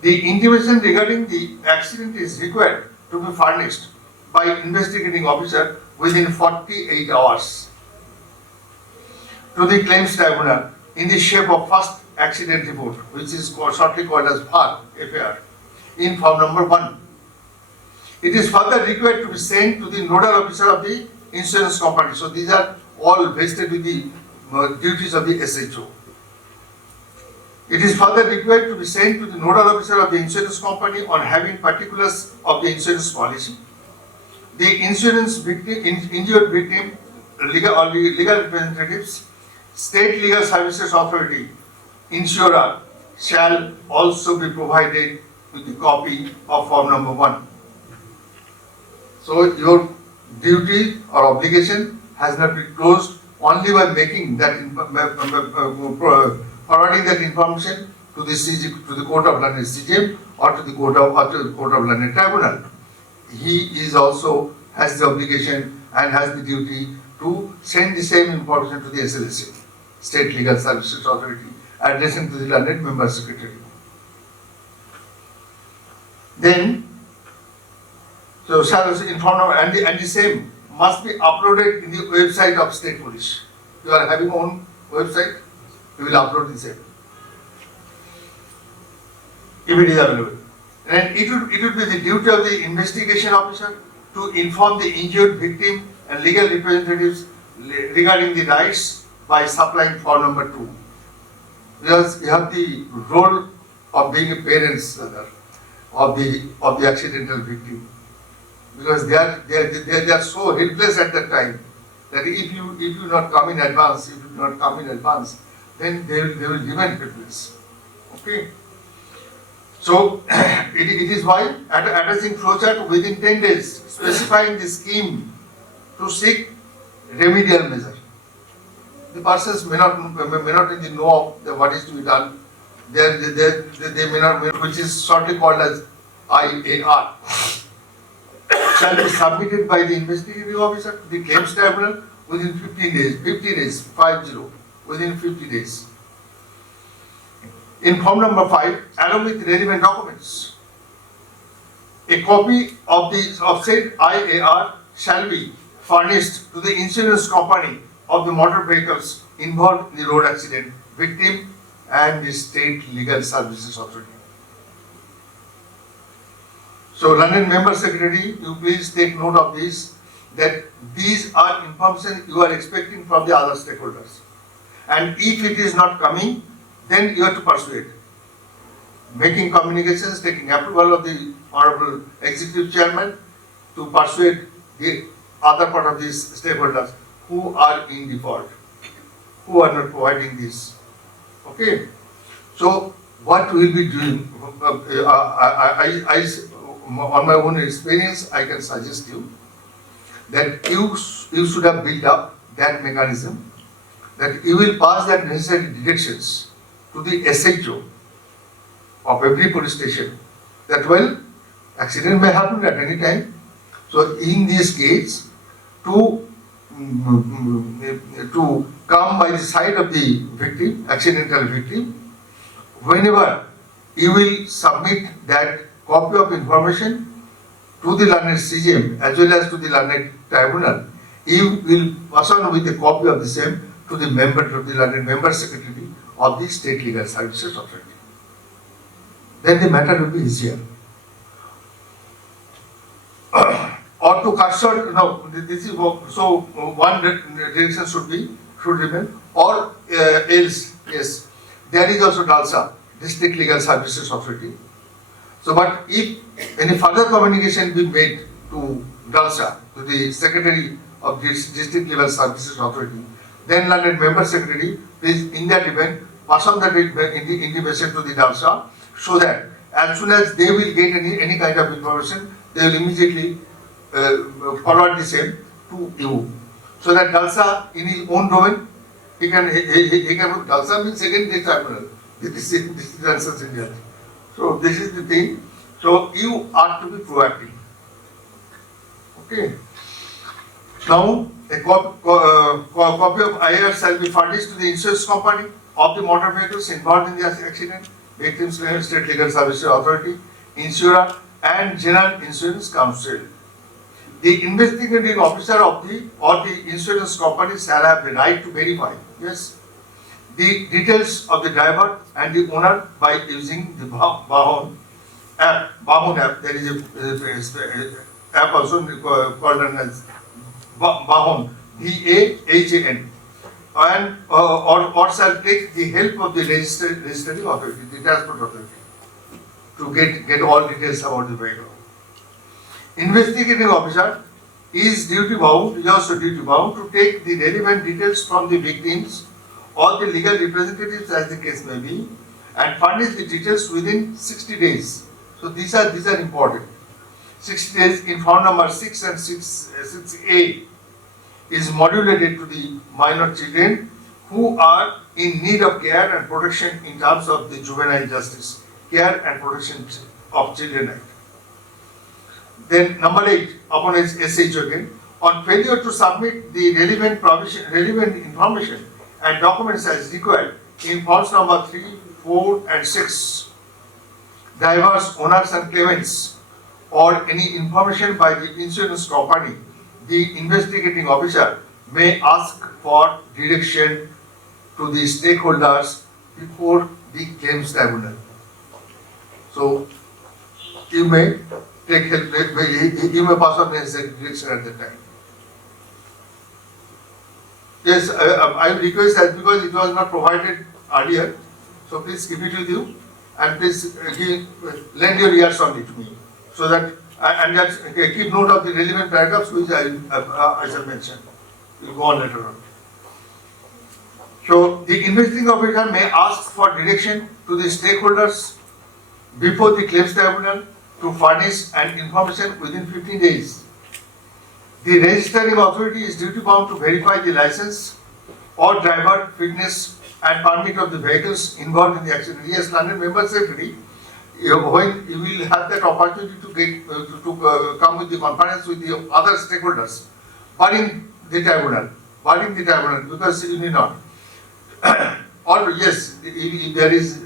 The intimation regarding the accident is required to be furnished by investigating officer within 48 hours to the claims tribunal in the shape of first accident report, which is shortly called as FAR, in form number 1. It is further required to be sent to the nodal officer of the insurance company. So these are all vested with the duties of the SHO. It is further required to be sent to the nodal officer of the insurance company on having particulars of the insurance policy. The insurance victim, injured victim, legal representatives, State Legal Services Authority, insurer shall also be provided with the copy of form number 1. So your duty or obligation has not been closed only by making that forwarding that information to the to the court of learned CJM or to the court of learned tribunal. He is also has the obligation and has the duty to send the same information to the SLSA, State Legal Services Authority, addressing to the learned member secretary. Then, so shall also inform and the same must be uploaded in the website of State Police. You are having own website, you will upload the same if it is available. And it would be the duty of the investigation officer to inform the injured victim and legal representatives regarding the rights by supplying form number 2. Because you have the role of being a parents of the accidental victim. Because they are so helpless at that time that if you not come in advance, then they will remain helpless. Okay. So it is why addressing flowchart within 10 days, specifying the scheme to seek remedial measure. The persons may not really know of what is to be done. They may not, which is shortly called as IAR, shall be submitted by the investigating officer to the claims tribunal within 50 days, within 50 days. In form number 5, along with relevant documents, a copy of said IAR shall be furnished to the insurance company of the motor vehicles involved in the road accident, victim and the State Legal Services Authority. So, London Member Secretary, you please take note of this, that these are information you are expecting from the other stakeholders. And if it is not coming, then you have to pursue it. making communications, taking approval of the Honorable Executive Chairman to persuade the other part of these stakeholders who are in default, who are not providing this. Okay, so what we will be doing, on my own experience, I can suggest you that you should have built up that mechanism, that you will pass that necessary directions to the SHO of every police station, that well, accident may happen at any time. So in this case, to come by the side of the victim, accidental victim, whenever you will submit that copy of information to the learned CGM as well as to the learned tribunal, you will pass on with a copy of the same to the member of the learned member secretary of the State Legal Services Authority. Then the matter will be easier. Or to cut short, no, this is so one direction should remain, or else, yes, there is also DALSA, District Legal Services Authority. So, but if any further communication be made to DALSA, to the Secretary of this District Legal Services Authority, then learned member secretary, please in that event pass on that intimation to the DALSA, so that as soon as they will get any kind of information, they will immediately forward the same to you. So that DALSA in his own domain, he can DALSA means secondary tribunal. This is the answer in that. So this is the thing. So you are to be proactive. Okay. Now a copy of IR shall be furnished to the insurance company of the motor vehicles involved in the accident, victims claim, State Legal Services Authority, insurer, and General Insurance Council. The investigating officer of the insurance company shall have the right to verify, yes, the details of the driver and the owner by using the Bahon app. There is a app also called as Bahon, BAHAN, and or shall take the help of the registering authority, the transport authority, to get all details about the vehicle. Investigating officer is also duty bound to take the relevant details from the victims or the legal representatives as the case may be, and furnish the details within 60 days. So these are important. 60 days in form number 6 and 6A is modulated to the minor children who are in need of care and protection in terms of the Juvenile Justice Care and Protection of Children Act. Then number 8, upon SH again, on failure to submit the relevant information and documents as required in forms number 3, 4 and 6, diverse owners and claimants or any information by the insurance company, the investigating officer may ask for direction to the stakeholders before the claims tribunal. So you may take help, you may pass on necessary direction at that time. Yes, I request that because it was not provided earlier, so please keep it with you and please lend your ears on it to me, so that and just keep note of the relevant paragraphs which I shall mention. We'll go on later on. So the investigating officer may ask for direction to the stakeholders before the claims tribunal to furnish an information within 15 days. The registering authority is duty bound to verify the license or driver fitness and permit of the vehicles involved in the accident. Yes, London Member Secretary, when you will have that opportunity to get come with the conference with the other stakeholders, barring the tribunal, because you need not. Or yes, if there is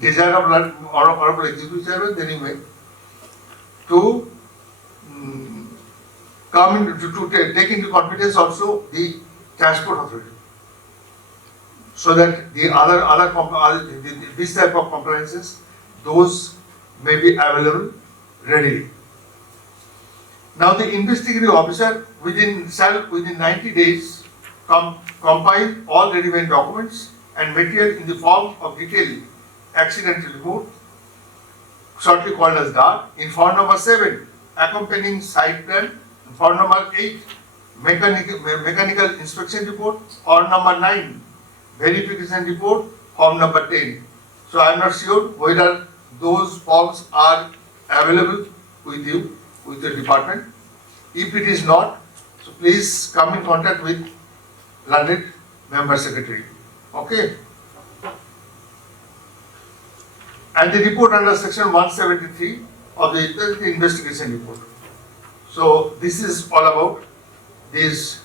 desire of Honorable Executive Chairman, then you may to come in, to take into confidence also the transport authority, so that the this type of compliances, those may be available readily. Now the investigating officer shall within 90 days compile all relevant documents and material in the form of detailed accident report, shortly called as DAR. In form number 7, accompanying site plan. In form number 8, mechanical inspection report. Or number 9, verification report. Form number 10. So I am not sure whether those forms are available with you, with the department. If it is not, so please come in contact with learned member secretary. Okay. And the report under section 173 of the investigation report. So this is all about these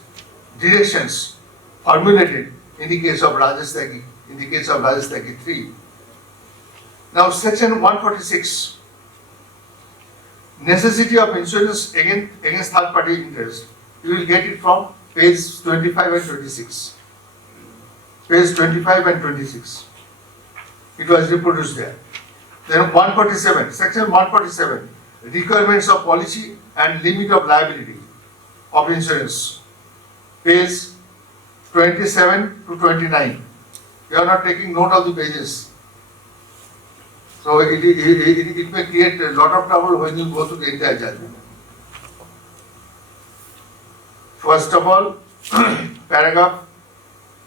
directions formulated in the case of Rajesh Tyagi 3. Now section 146, necessity of insurance against third party interest. You will get it from page 25 and 26. Page 25 and 26. It was reproduced there. Then 147, section 147, requirements of policy and limit of liability of insurance. Page 27 to 29. You are not taking note of the pages. So it may create a lot of trouble when you go through the entire judgment. First of all, paragraph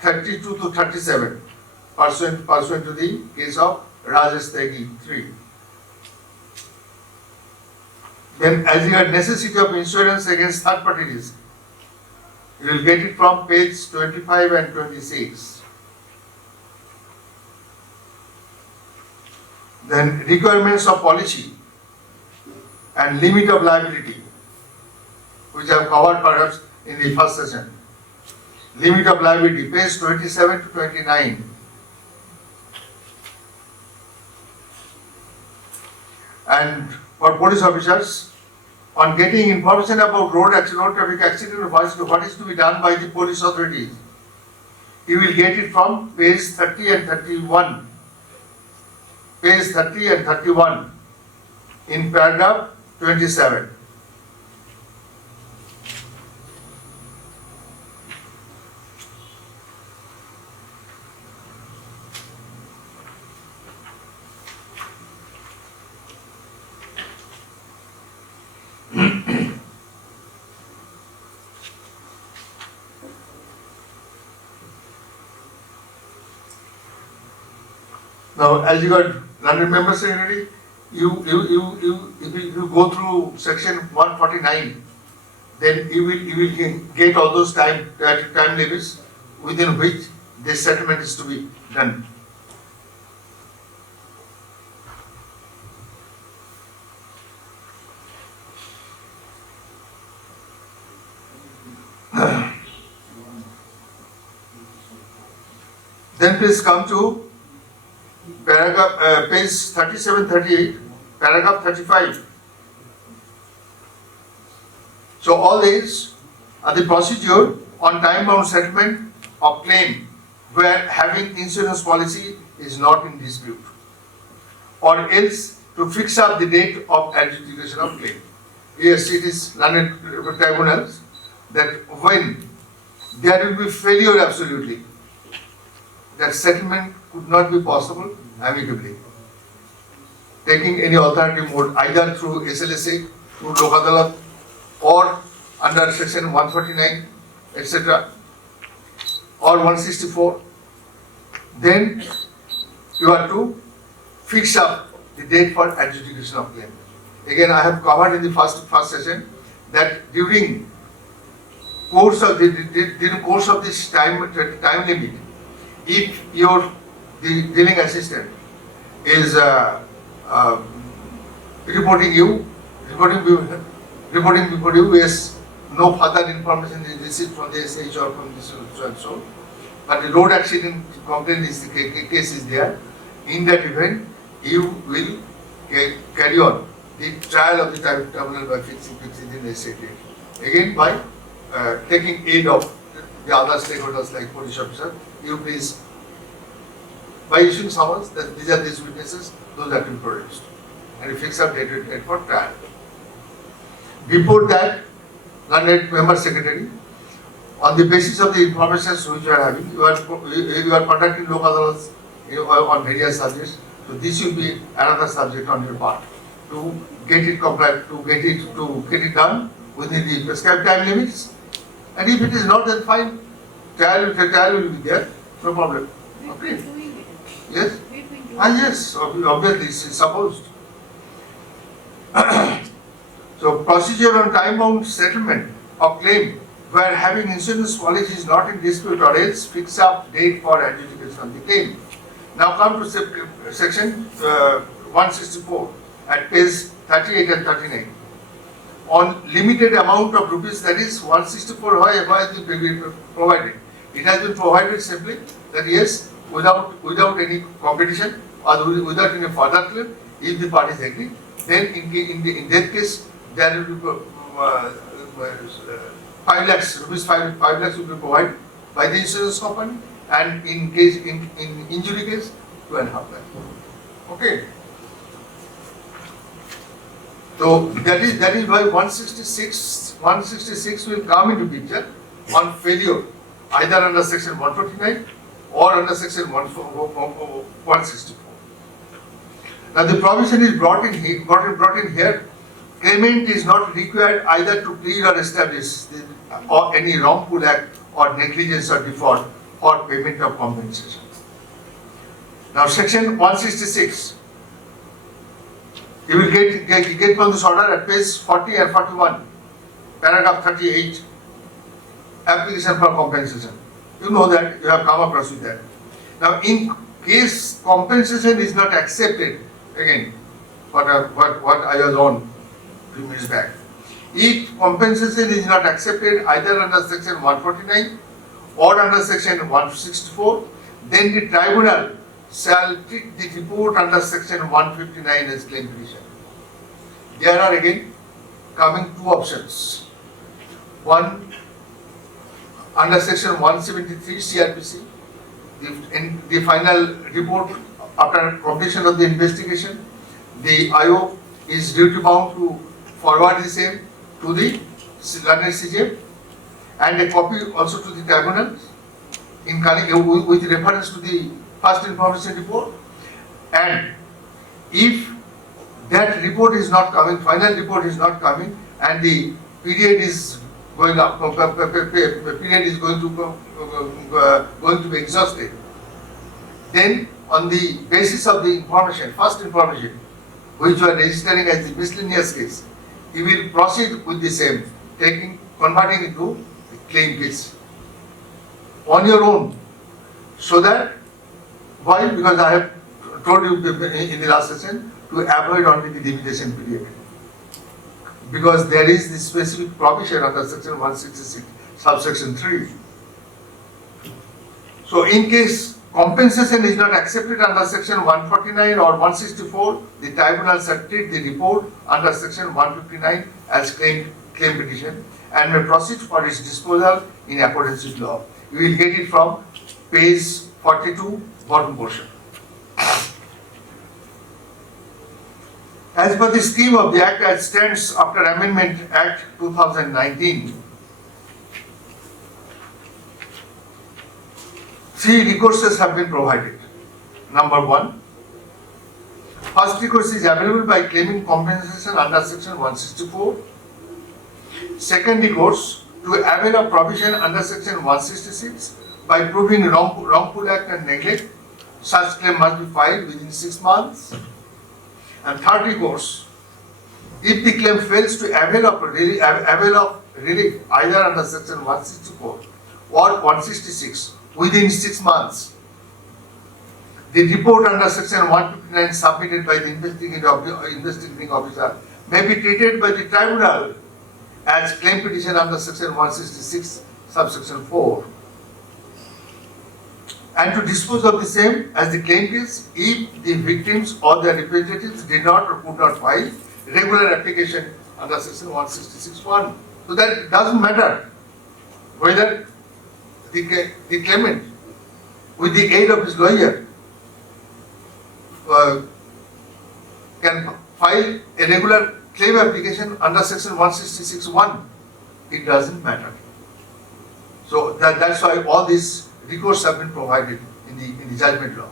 32 to 37, pursuant to the case of Rajesh Tyagi 3. Then as regard necessity of insurance against third party risk, you will get it from page 25 and 26. Then requirements of policy and limit of liability, which I have covered perhaps in the first session. Limit of liability, page 27 to 29. And for police officers, on getting information about road traffic accident, what is to be done by the police authorities, you will get it from page 30 and 31. Page 30 and 31 in paragraph 27. Now, as you got London member secretary, if you go through section 149, then you will get all those time limits within which this settlement is to be done. Then please come to paragraph, page 37-38, paragraph 35. So all these are the procedure on time-bound settlement of claim where having insurance policy is not in dispute, or else to fix up the date of adjudication of claim. Yes, it is learned tribunals that when there will be failure absolutely, that settlement could not be possible amicably. Taking any alternative mode, either through SLSA, through Lok Adalat, or under section 149, etc., or 164, then you are to fix up the date for adjudication of claim. Again, I have covered in the first session that during course of this time limit, if the dealing assistant is reporting before you, yes, no further information is received from the SH or from this so and so, but the road accident complaint is the case is there. In that event, you will carry on the trial of the tribunal by fixing the estate date. Again, by taking aid of the other stakeholders like police officer, you please, by issuing summons that these are these witnesses, those have been produced, and you fix up date for trial. Before that, learned member secretary, on the basis of the information which you are having, you are conducting Lok Adalats on various subjects, So this will be another subject on your part to get it compliant, to get it done within the prescribed time limits. And if it is not, then fine. Trial will be there, no problem. Okay. Doing it. Yes. We've been doing Ah, yes, obviously, it's supposed. So, procedure on time-bound settlement of claim where having insurance policy is not in dispute or else fix up date for adjudication of the claim. Now come to section 164 at page 38 and 39. On limited amount of rupees, that is 164, why has it been provided? It has been provided simply that yes, without any competition or without any further claim, if the parties agree, then in that case there will be 5 lakhs rupees, 5 lakhs will be provided by the insurance company, and in injury case 2.5 lakhs. Okay. So that is why 166 will come into picture on failure either under section 149 or under section 164. Now the provision is brought in here. Claimant is not required either to plead or establish or any wrongful act or negligence or default or payment of compensation. Now section 166. You will get from this order at page 40 and 41, paragraph 38, application for compensation. You know that, you have come across with that. Now, in case compensation is not accepted, again, what I was on 2 minutes back. If compensation is not accepted either under section 149 or under section 164, then the tribunal shall treat the report under section 159 as claim petition. There are again coming 2 options. One, under section 173 CRPC, the final report after completion of the investigation, the IO is duty bound to forward the same to the learned CJ and a copy also to the tribunal with reference to the first information report. And if that report is not coming, final report is not coming, and the period is going up, period is going to be exhausted, then on the basis of the information, first information, which you are registering as the miscellaneous case, you will proceed with the same, converting it to the claim case on your own. So that, why? Because I have told you in the last session to avoid only the limitation period. Because there is this specific provision under section 166, subsection 3. So in case compensation is not accepted under section 149 or 164, the tribunal shall treat the report under section 159 as claim petition and may proceed for its disposal in accordance with law. You will get it from page 42, bottom portion. As per the scheme of the Act as stands after Amendment Act 2019, 3 recourses have been provided. Number 1, first recourse is available by claiming compensation under section 164. Second recourse, to avail of provision under section 166 by proving wrongful act and neglect, such claim must be filed within 6 months. And third recourse, if the claim fails to avail of relief either under section 164 or 166 within 6 months, the report under section 159 submitted by the investigating officer may be treated by the tribunal as claim petition under section 166 subsection 4. And to dispose of the same as the claim case if the victims or their representatives did not or could not file regular application under section 166(1). So that it doesn't matter whether the claimant with the aid of his lawyer can file a regular claim application under section 166(1). It doesn't matter. So that's why all these recourse have been provided in the judgment law.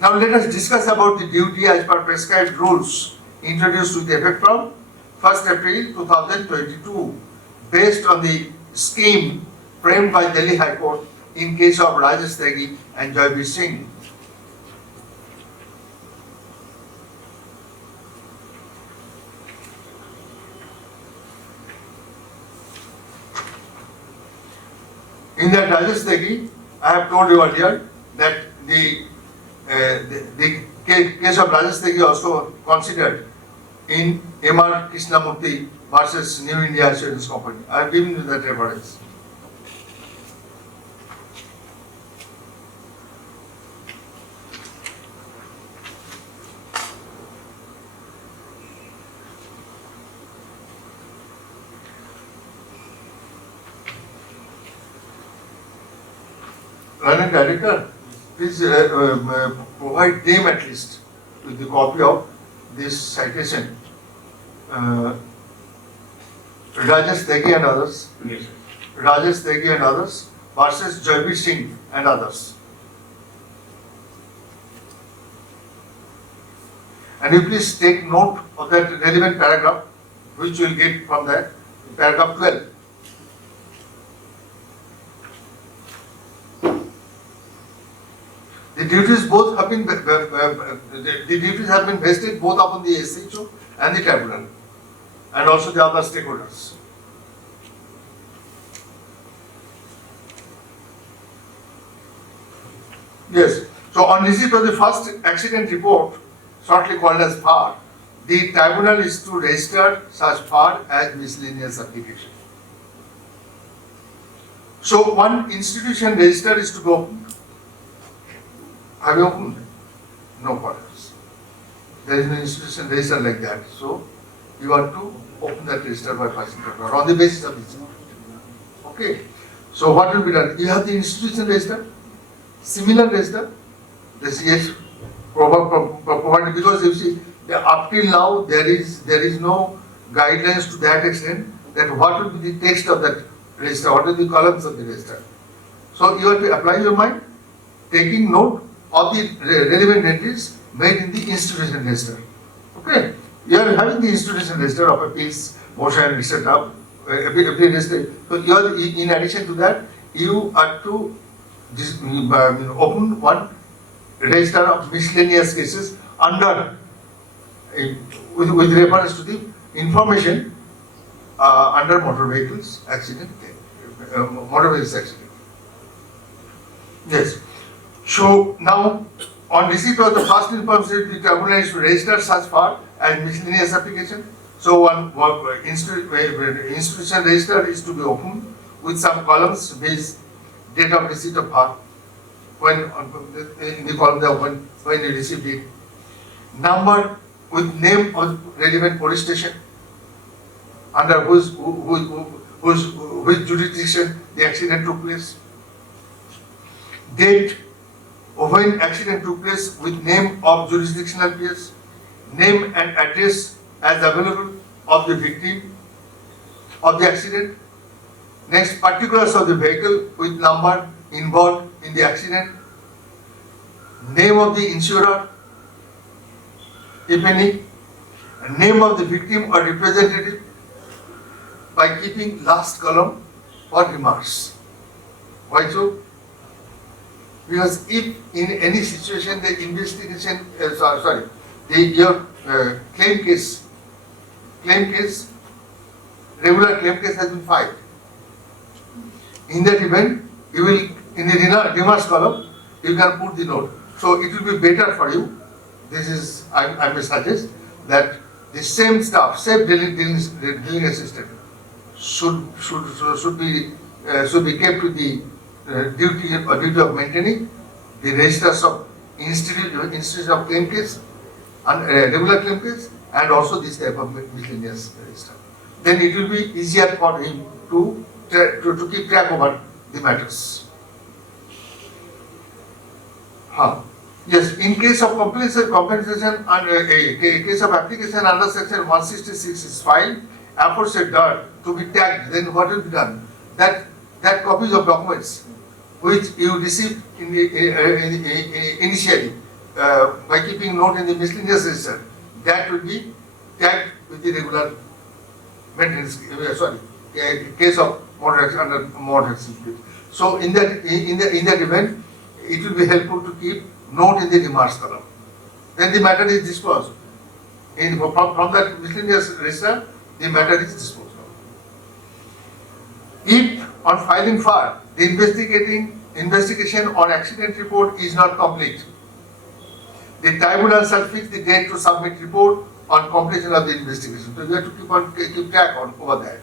Now let us discuss about the duty as per prescribed rules introduced with effect from 1st April 2022 based on the scheme framed by Delhi High Court in case of Rajesh Tegi and Joybir Singh. In that Rajesh Tegi, I have told you earlier that the case of Rajesh Tegi also considered in M.R. Krishnamurthy versus New India Insurance Company. I have given you that reference. Learned Director, please provide them at least with the copy of this citation. Rajesh Tegi and others. Yes, sir. Rajesh Tegi and others versus Joybir Singh and others. And you please take note of that relevant paragraph which you will get from that, paragraph 12. The duties have been vested both upon the SHO and the tribunal, and also the other stakeholders. Yes. So on receipt of the first accident report, shortly called as FAR, the tribunal is to register such FAR as miscellaneous application. So one institution register is to be opened. Have you opened? No problems. There is no institution register like that. So you are to open that register by passing the order on the basis of this. Okay. So what will be done? You have the institution register, similar register. This yes, provided because you see up till now there is no guidelines to that extent that what will be the text of that register, what are the columns of the register. So you have to apply your mind, taking note of the relevant entries made in the institution register. Okay, you are having the institution register of appeals, motion, etc. Every register. So you are, in addition to that, you are to open one register of miscellaneous cases under with reference to the information under motor vehicles accident, motor vehicles accident. Yes. So now, on receipt of the first information, the tribunal is to register such FAR as miscellaneous application. So one institution register is to be opened with some columns based date of receipt of FAR, when in the column there when you received it, number with name of relevant police station under whose jurisdiction the accident took place, date of when accident took place with name of jurisdictional place, name and address as available of the victim of the accident. Next, particulars of the vehicle with number involved in the accident, name of the insurer, if any, name of the victim or representative, by keeping last column for remarks. Why so? Because if in any situation the investigation, your claim case, regular claim case has been filed. In that event, you will, in the remarks column, you can put the note. So it will be better for you. This is, I may suggest that the same staff, same dealing assistant should be kept to the duty of maintaining the registers of institution of claim case and regular claim case, and also this type of miscellaneous register. Then it will be easier for him to keep track over the matters. Yes, in case of compensation and a case of application under section 166 is filed, aforesaid dirt to be tagged, then what will be done? That copies of documents which you received initially by keeping note in the miscellaneous register, that will be tagged with the regular maintenance, case of moderate under moderate severity. So in that event, it will be helpful to keep note in the remarks column. Then the matter is disposed. From that miscellaneous register, the matter is disposed of. If on filing file, the investigation or accident report is not complete, the tribunal shall fix the date to submit report on completion of the investigation. So you have to keep track on over that.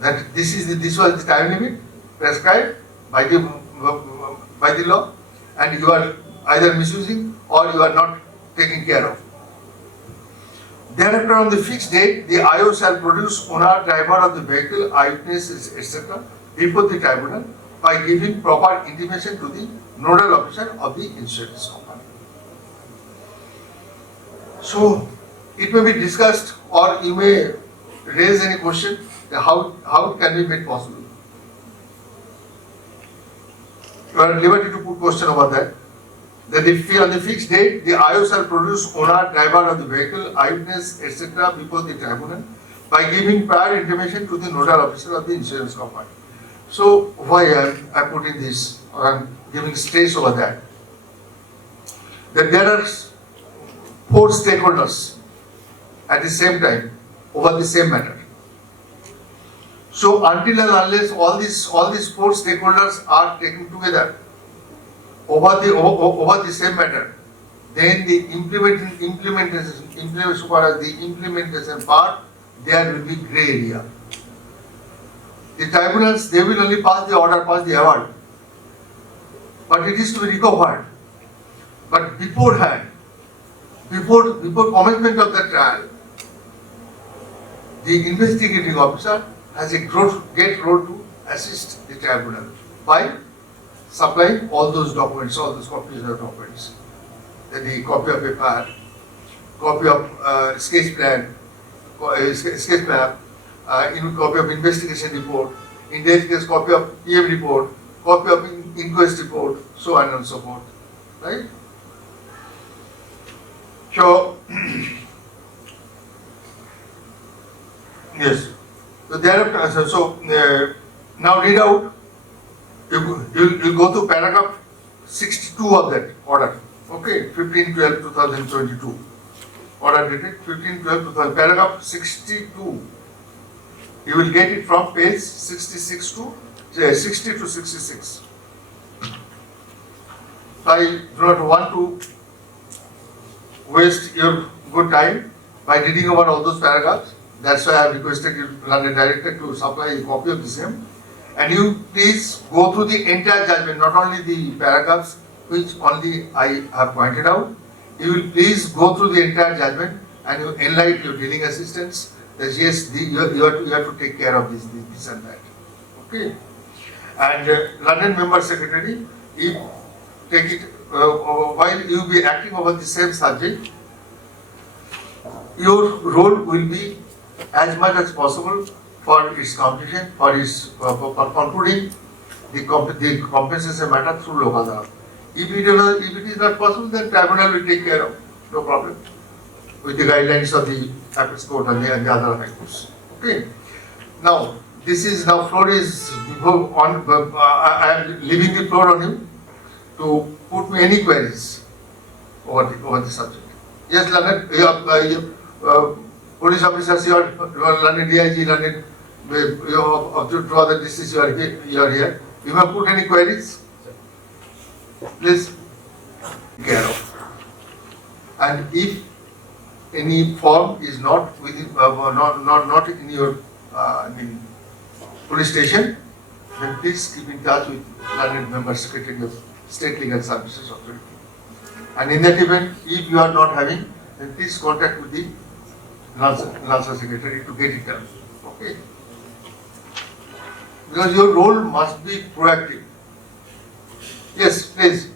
That this was the time limit prescribed by the law, and you are either misusing or you are not taking care of. Thereafter, on the fixed date, the IO shall produce owner, driver of the vehicle, eyewitness, etc. before the tribunal by giving proper intimation to the nodal officer of the insurance company. So, it may be discussed, or you may raise any question how it can be made possible. You are at liberty to put question about that. That if on the fixed date, the IO shall produce owner, driver of the vehicle, eyewitness, etc. before the tribunal by giving prior intimation to the nodal officer of the insurance company. So why I am putting this, or I am giving stress over that? That there are 4 stakeholders at the same time over the same matter. So until and unless all these 4 stakeholders are taken together over the same matter, then the implementation, as far as the implementation part, there will be grey area. The tribunals, they will only pass the order, pass the award, but it is to be recovered. But beforehand, before commencement of the trial, the investigating officer has a great role to assist the tribunal by supplying all those documents, all those copies of documents. The copy of FIR, copy of sketch plan, sketch map, copy of investigation report, in that case copy of PM report, copy of inquest report, so on and so forth. Right? So, yes. So thereafter, now read out. You go to paragraph 62 of that order. Okay, 15/12/2022. Order dated 15/12/2000. Paragraph 62. You will get it from page 60 to 66. I do not want to waste your good time by reading over all those paragraphs. That's why I have requested you, London Director, to supply a copy of the same. And you please go through the entire judgment, not only the paragraphs which only I have pointed out. You will please go through the entire judgment and you enlighten your dealing assistants that yes, you have to take care of this and that. Okay. And London Member Secretary, if take it while you will be acting over the same subject, your role will be as much as possible for its completion, for concluding the compensation matter through local law. If it is not possible, then tribunal will take care of, no problem, with the guidelines of the Apex Court and the other high courts. Okay. Now, floor is on. I am leaving the floor on you to put me any queries over the subject. Yes, London, police officers, you are London DIG, London. To other districts you are here. You have put any queries? Please take care of. And if any form is not within, not in your police station, then please keep in touch with London Member Secretary of State Legal Services Authority. And in that event, if you are not having, then please contact with the Lancer Secretary to get it done. Okay. Because your role must be proactive. Yes, please.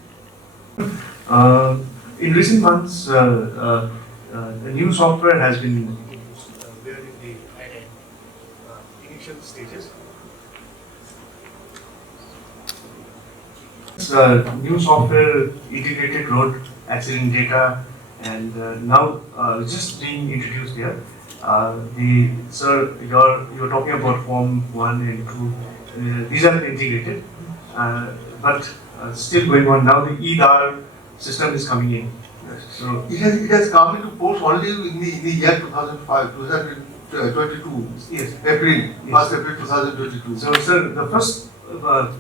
In recent months, the new software has been introduced. We are in the initial stages. this new software integrated road accident data, and now just being introduced here. Sir, you're talking about Form 1 and 2. These are integrated, but still going on. Now the EDAR system is coming in. So It has come into force only in the year 2005, 2022. yes. April, Yes. 1st April 2022. So, sir, the first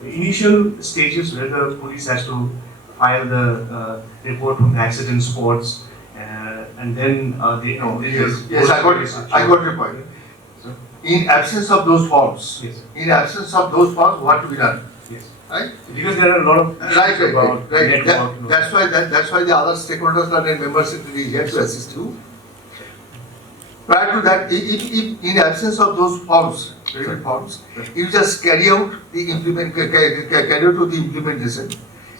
initial stages where the police has to file the report from the accident spots, and then they. No, then yes, the yes, I police got your point. So, In absence of those forms, yes, what to be done, yes. right? Because there are a lot of Right, issues about right. network. That's why the other stakeholders are in membership to be here to assist you. Prior to that, if in absence of those forms, relevant forms, you just carry out the implementation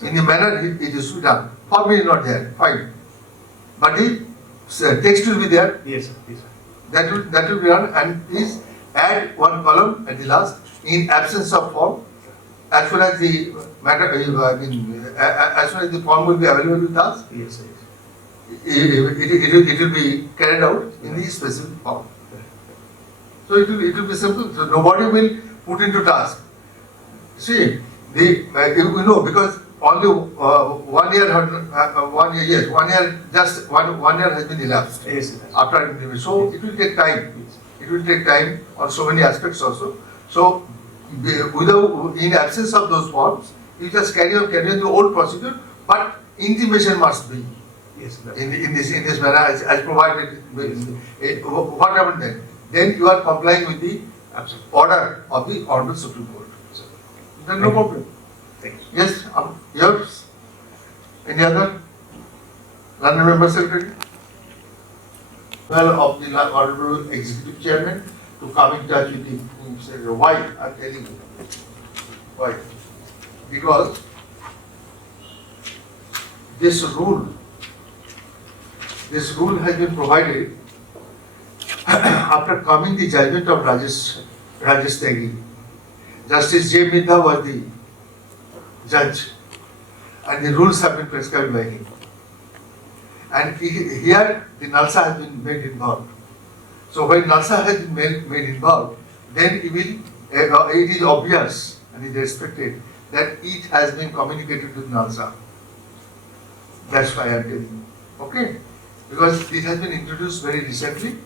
in the manner it is to be done. Form is not there, fine. But the text will be there, Yes, sir. Yes, sir. that will be done, and please add one column at the last, in absence of form, as soon as the matter, as soon as the form will be available with us, Yes, sir. it will be carried out in the specific form. So it will be simple, so nobody will put into task. See, you know, because only 1 year, just one year has been elapsed Yes, sir. after implementation. So it will take time. It will take time on so many aspects also. So in absence of those forms, you just carry on the old procedure, but intimation must be Yes, sir. in this manner as provided. What happened then? Then you are complying with the order of the Hon'ble Supreme Court. Then no problem. Thank you. Yes, yours? Any other? London Member Secretary? Well, of the Honorable Executive Chairman to come in touch with the why, I'm telling you. Why? Because this rule has been provided after coming the judgment of Rajesh Tyagi. Justice J. Midha was the judge, and the rules have been prescribed by him. And here the NALSA has been made involved. So when NALSA has been made involved, then it is obvious and it is expected that it has been communicated with NALSA. That's why I am telling you. Okay? Because it has been introduced very recently,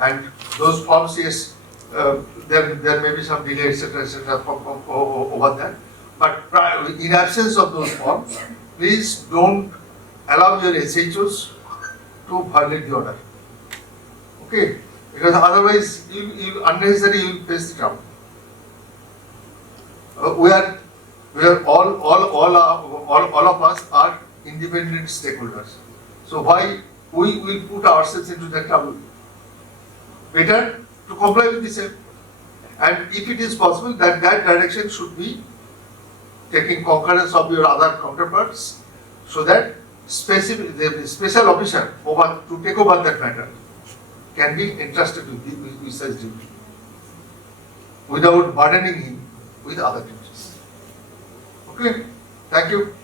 and those forms, yes, there may be some delay, etc., over that. But in absence of those forms, please don't allow your SHOs to violate the order. Okay? Because otherwise, you unnecessarily you will face the trouble. We are all of us are independent stakeholders. So why we will put ourselves into that trouble? Better to comply with the same. And if it is possible, that direction should be taking concurrence of your other counterparts, so that the special officer to take over that matter can be entrusted with such duty without burdening him with other duties. Okay, thank you.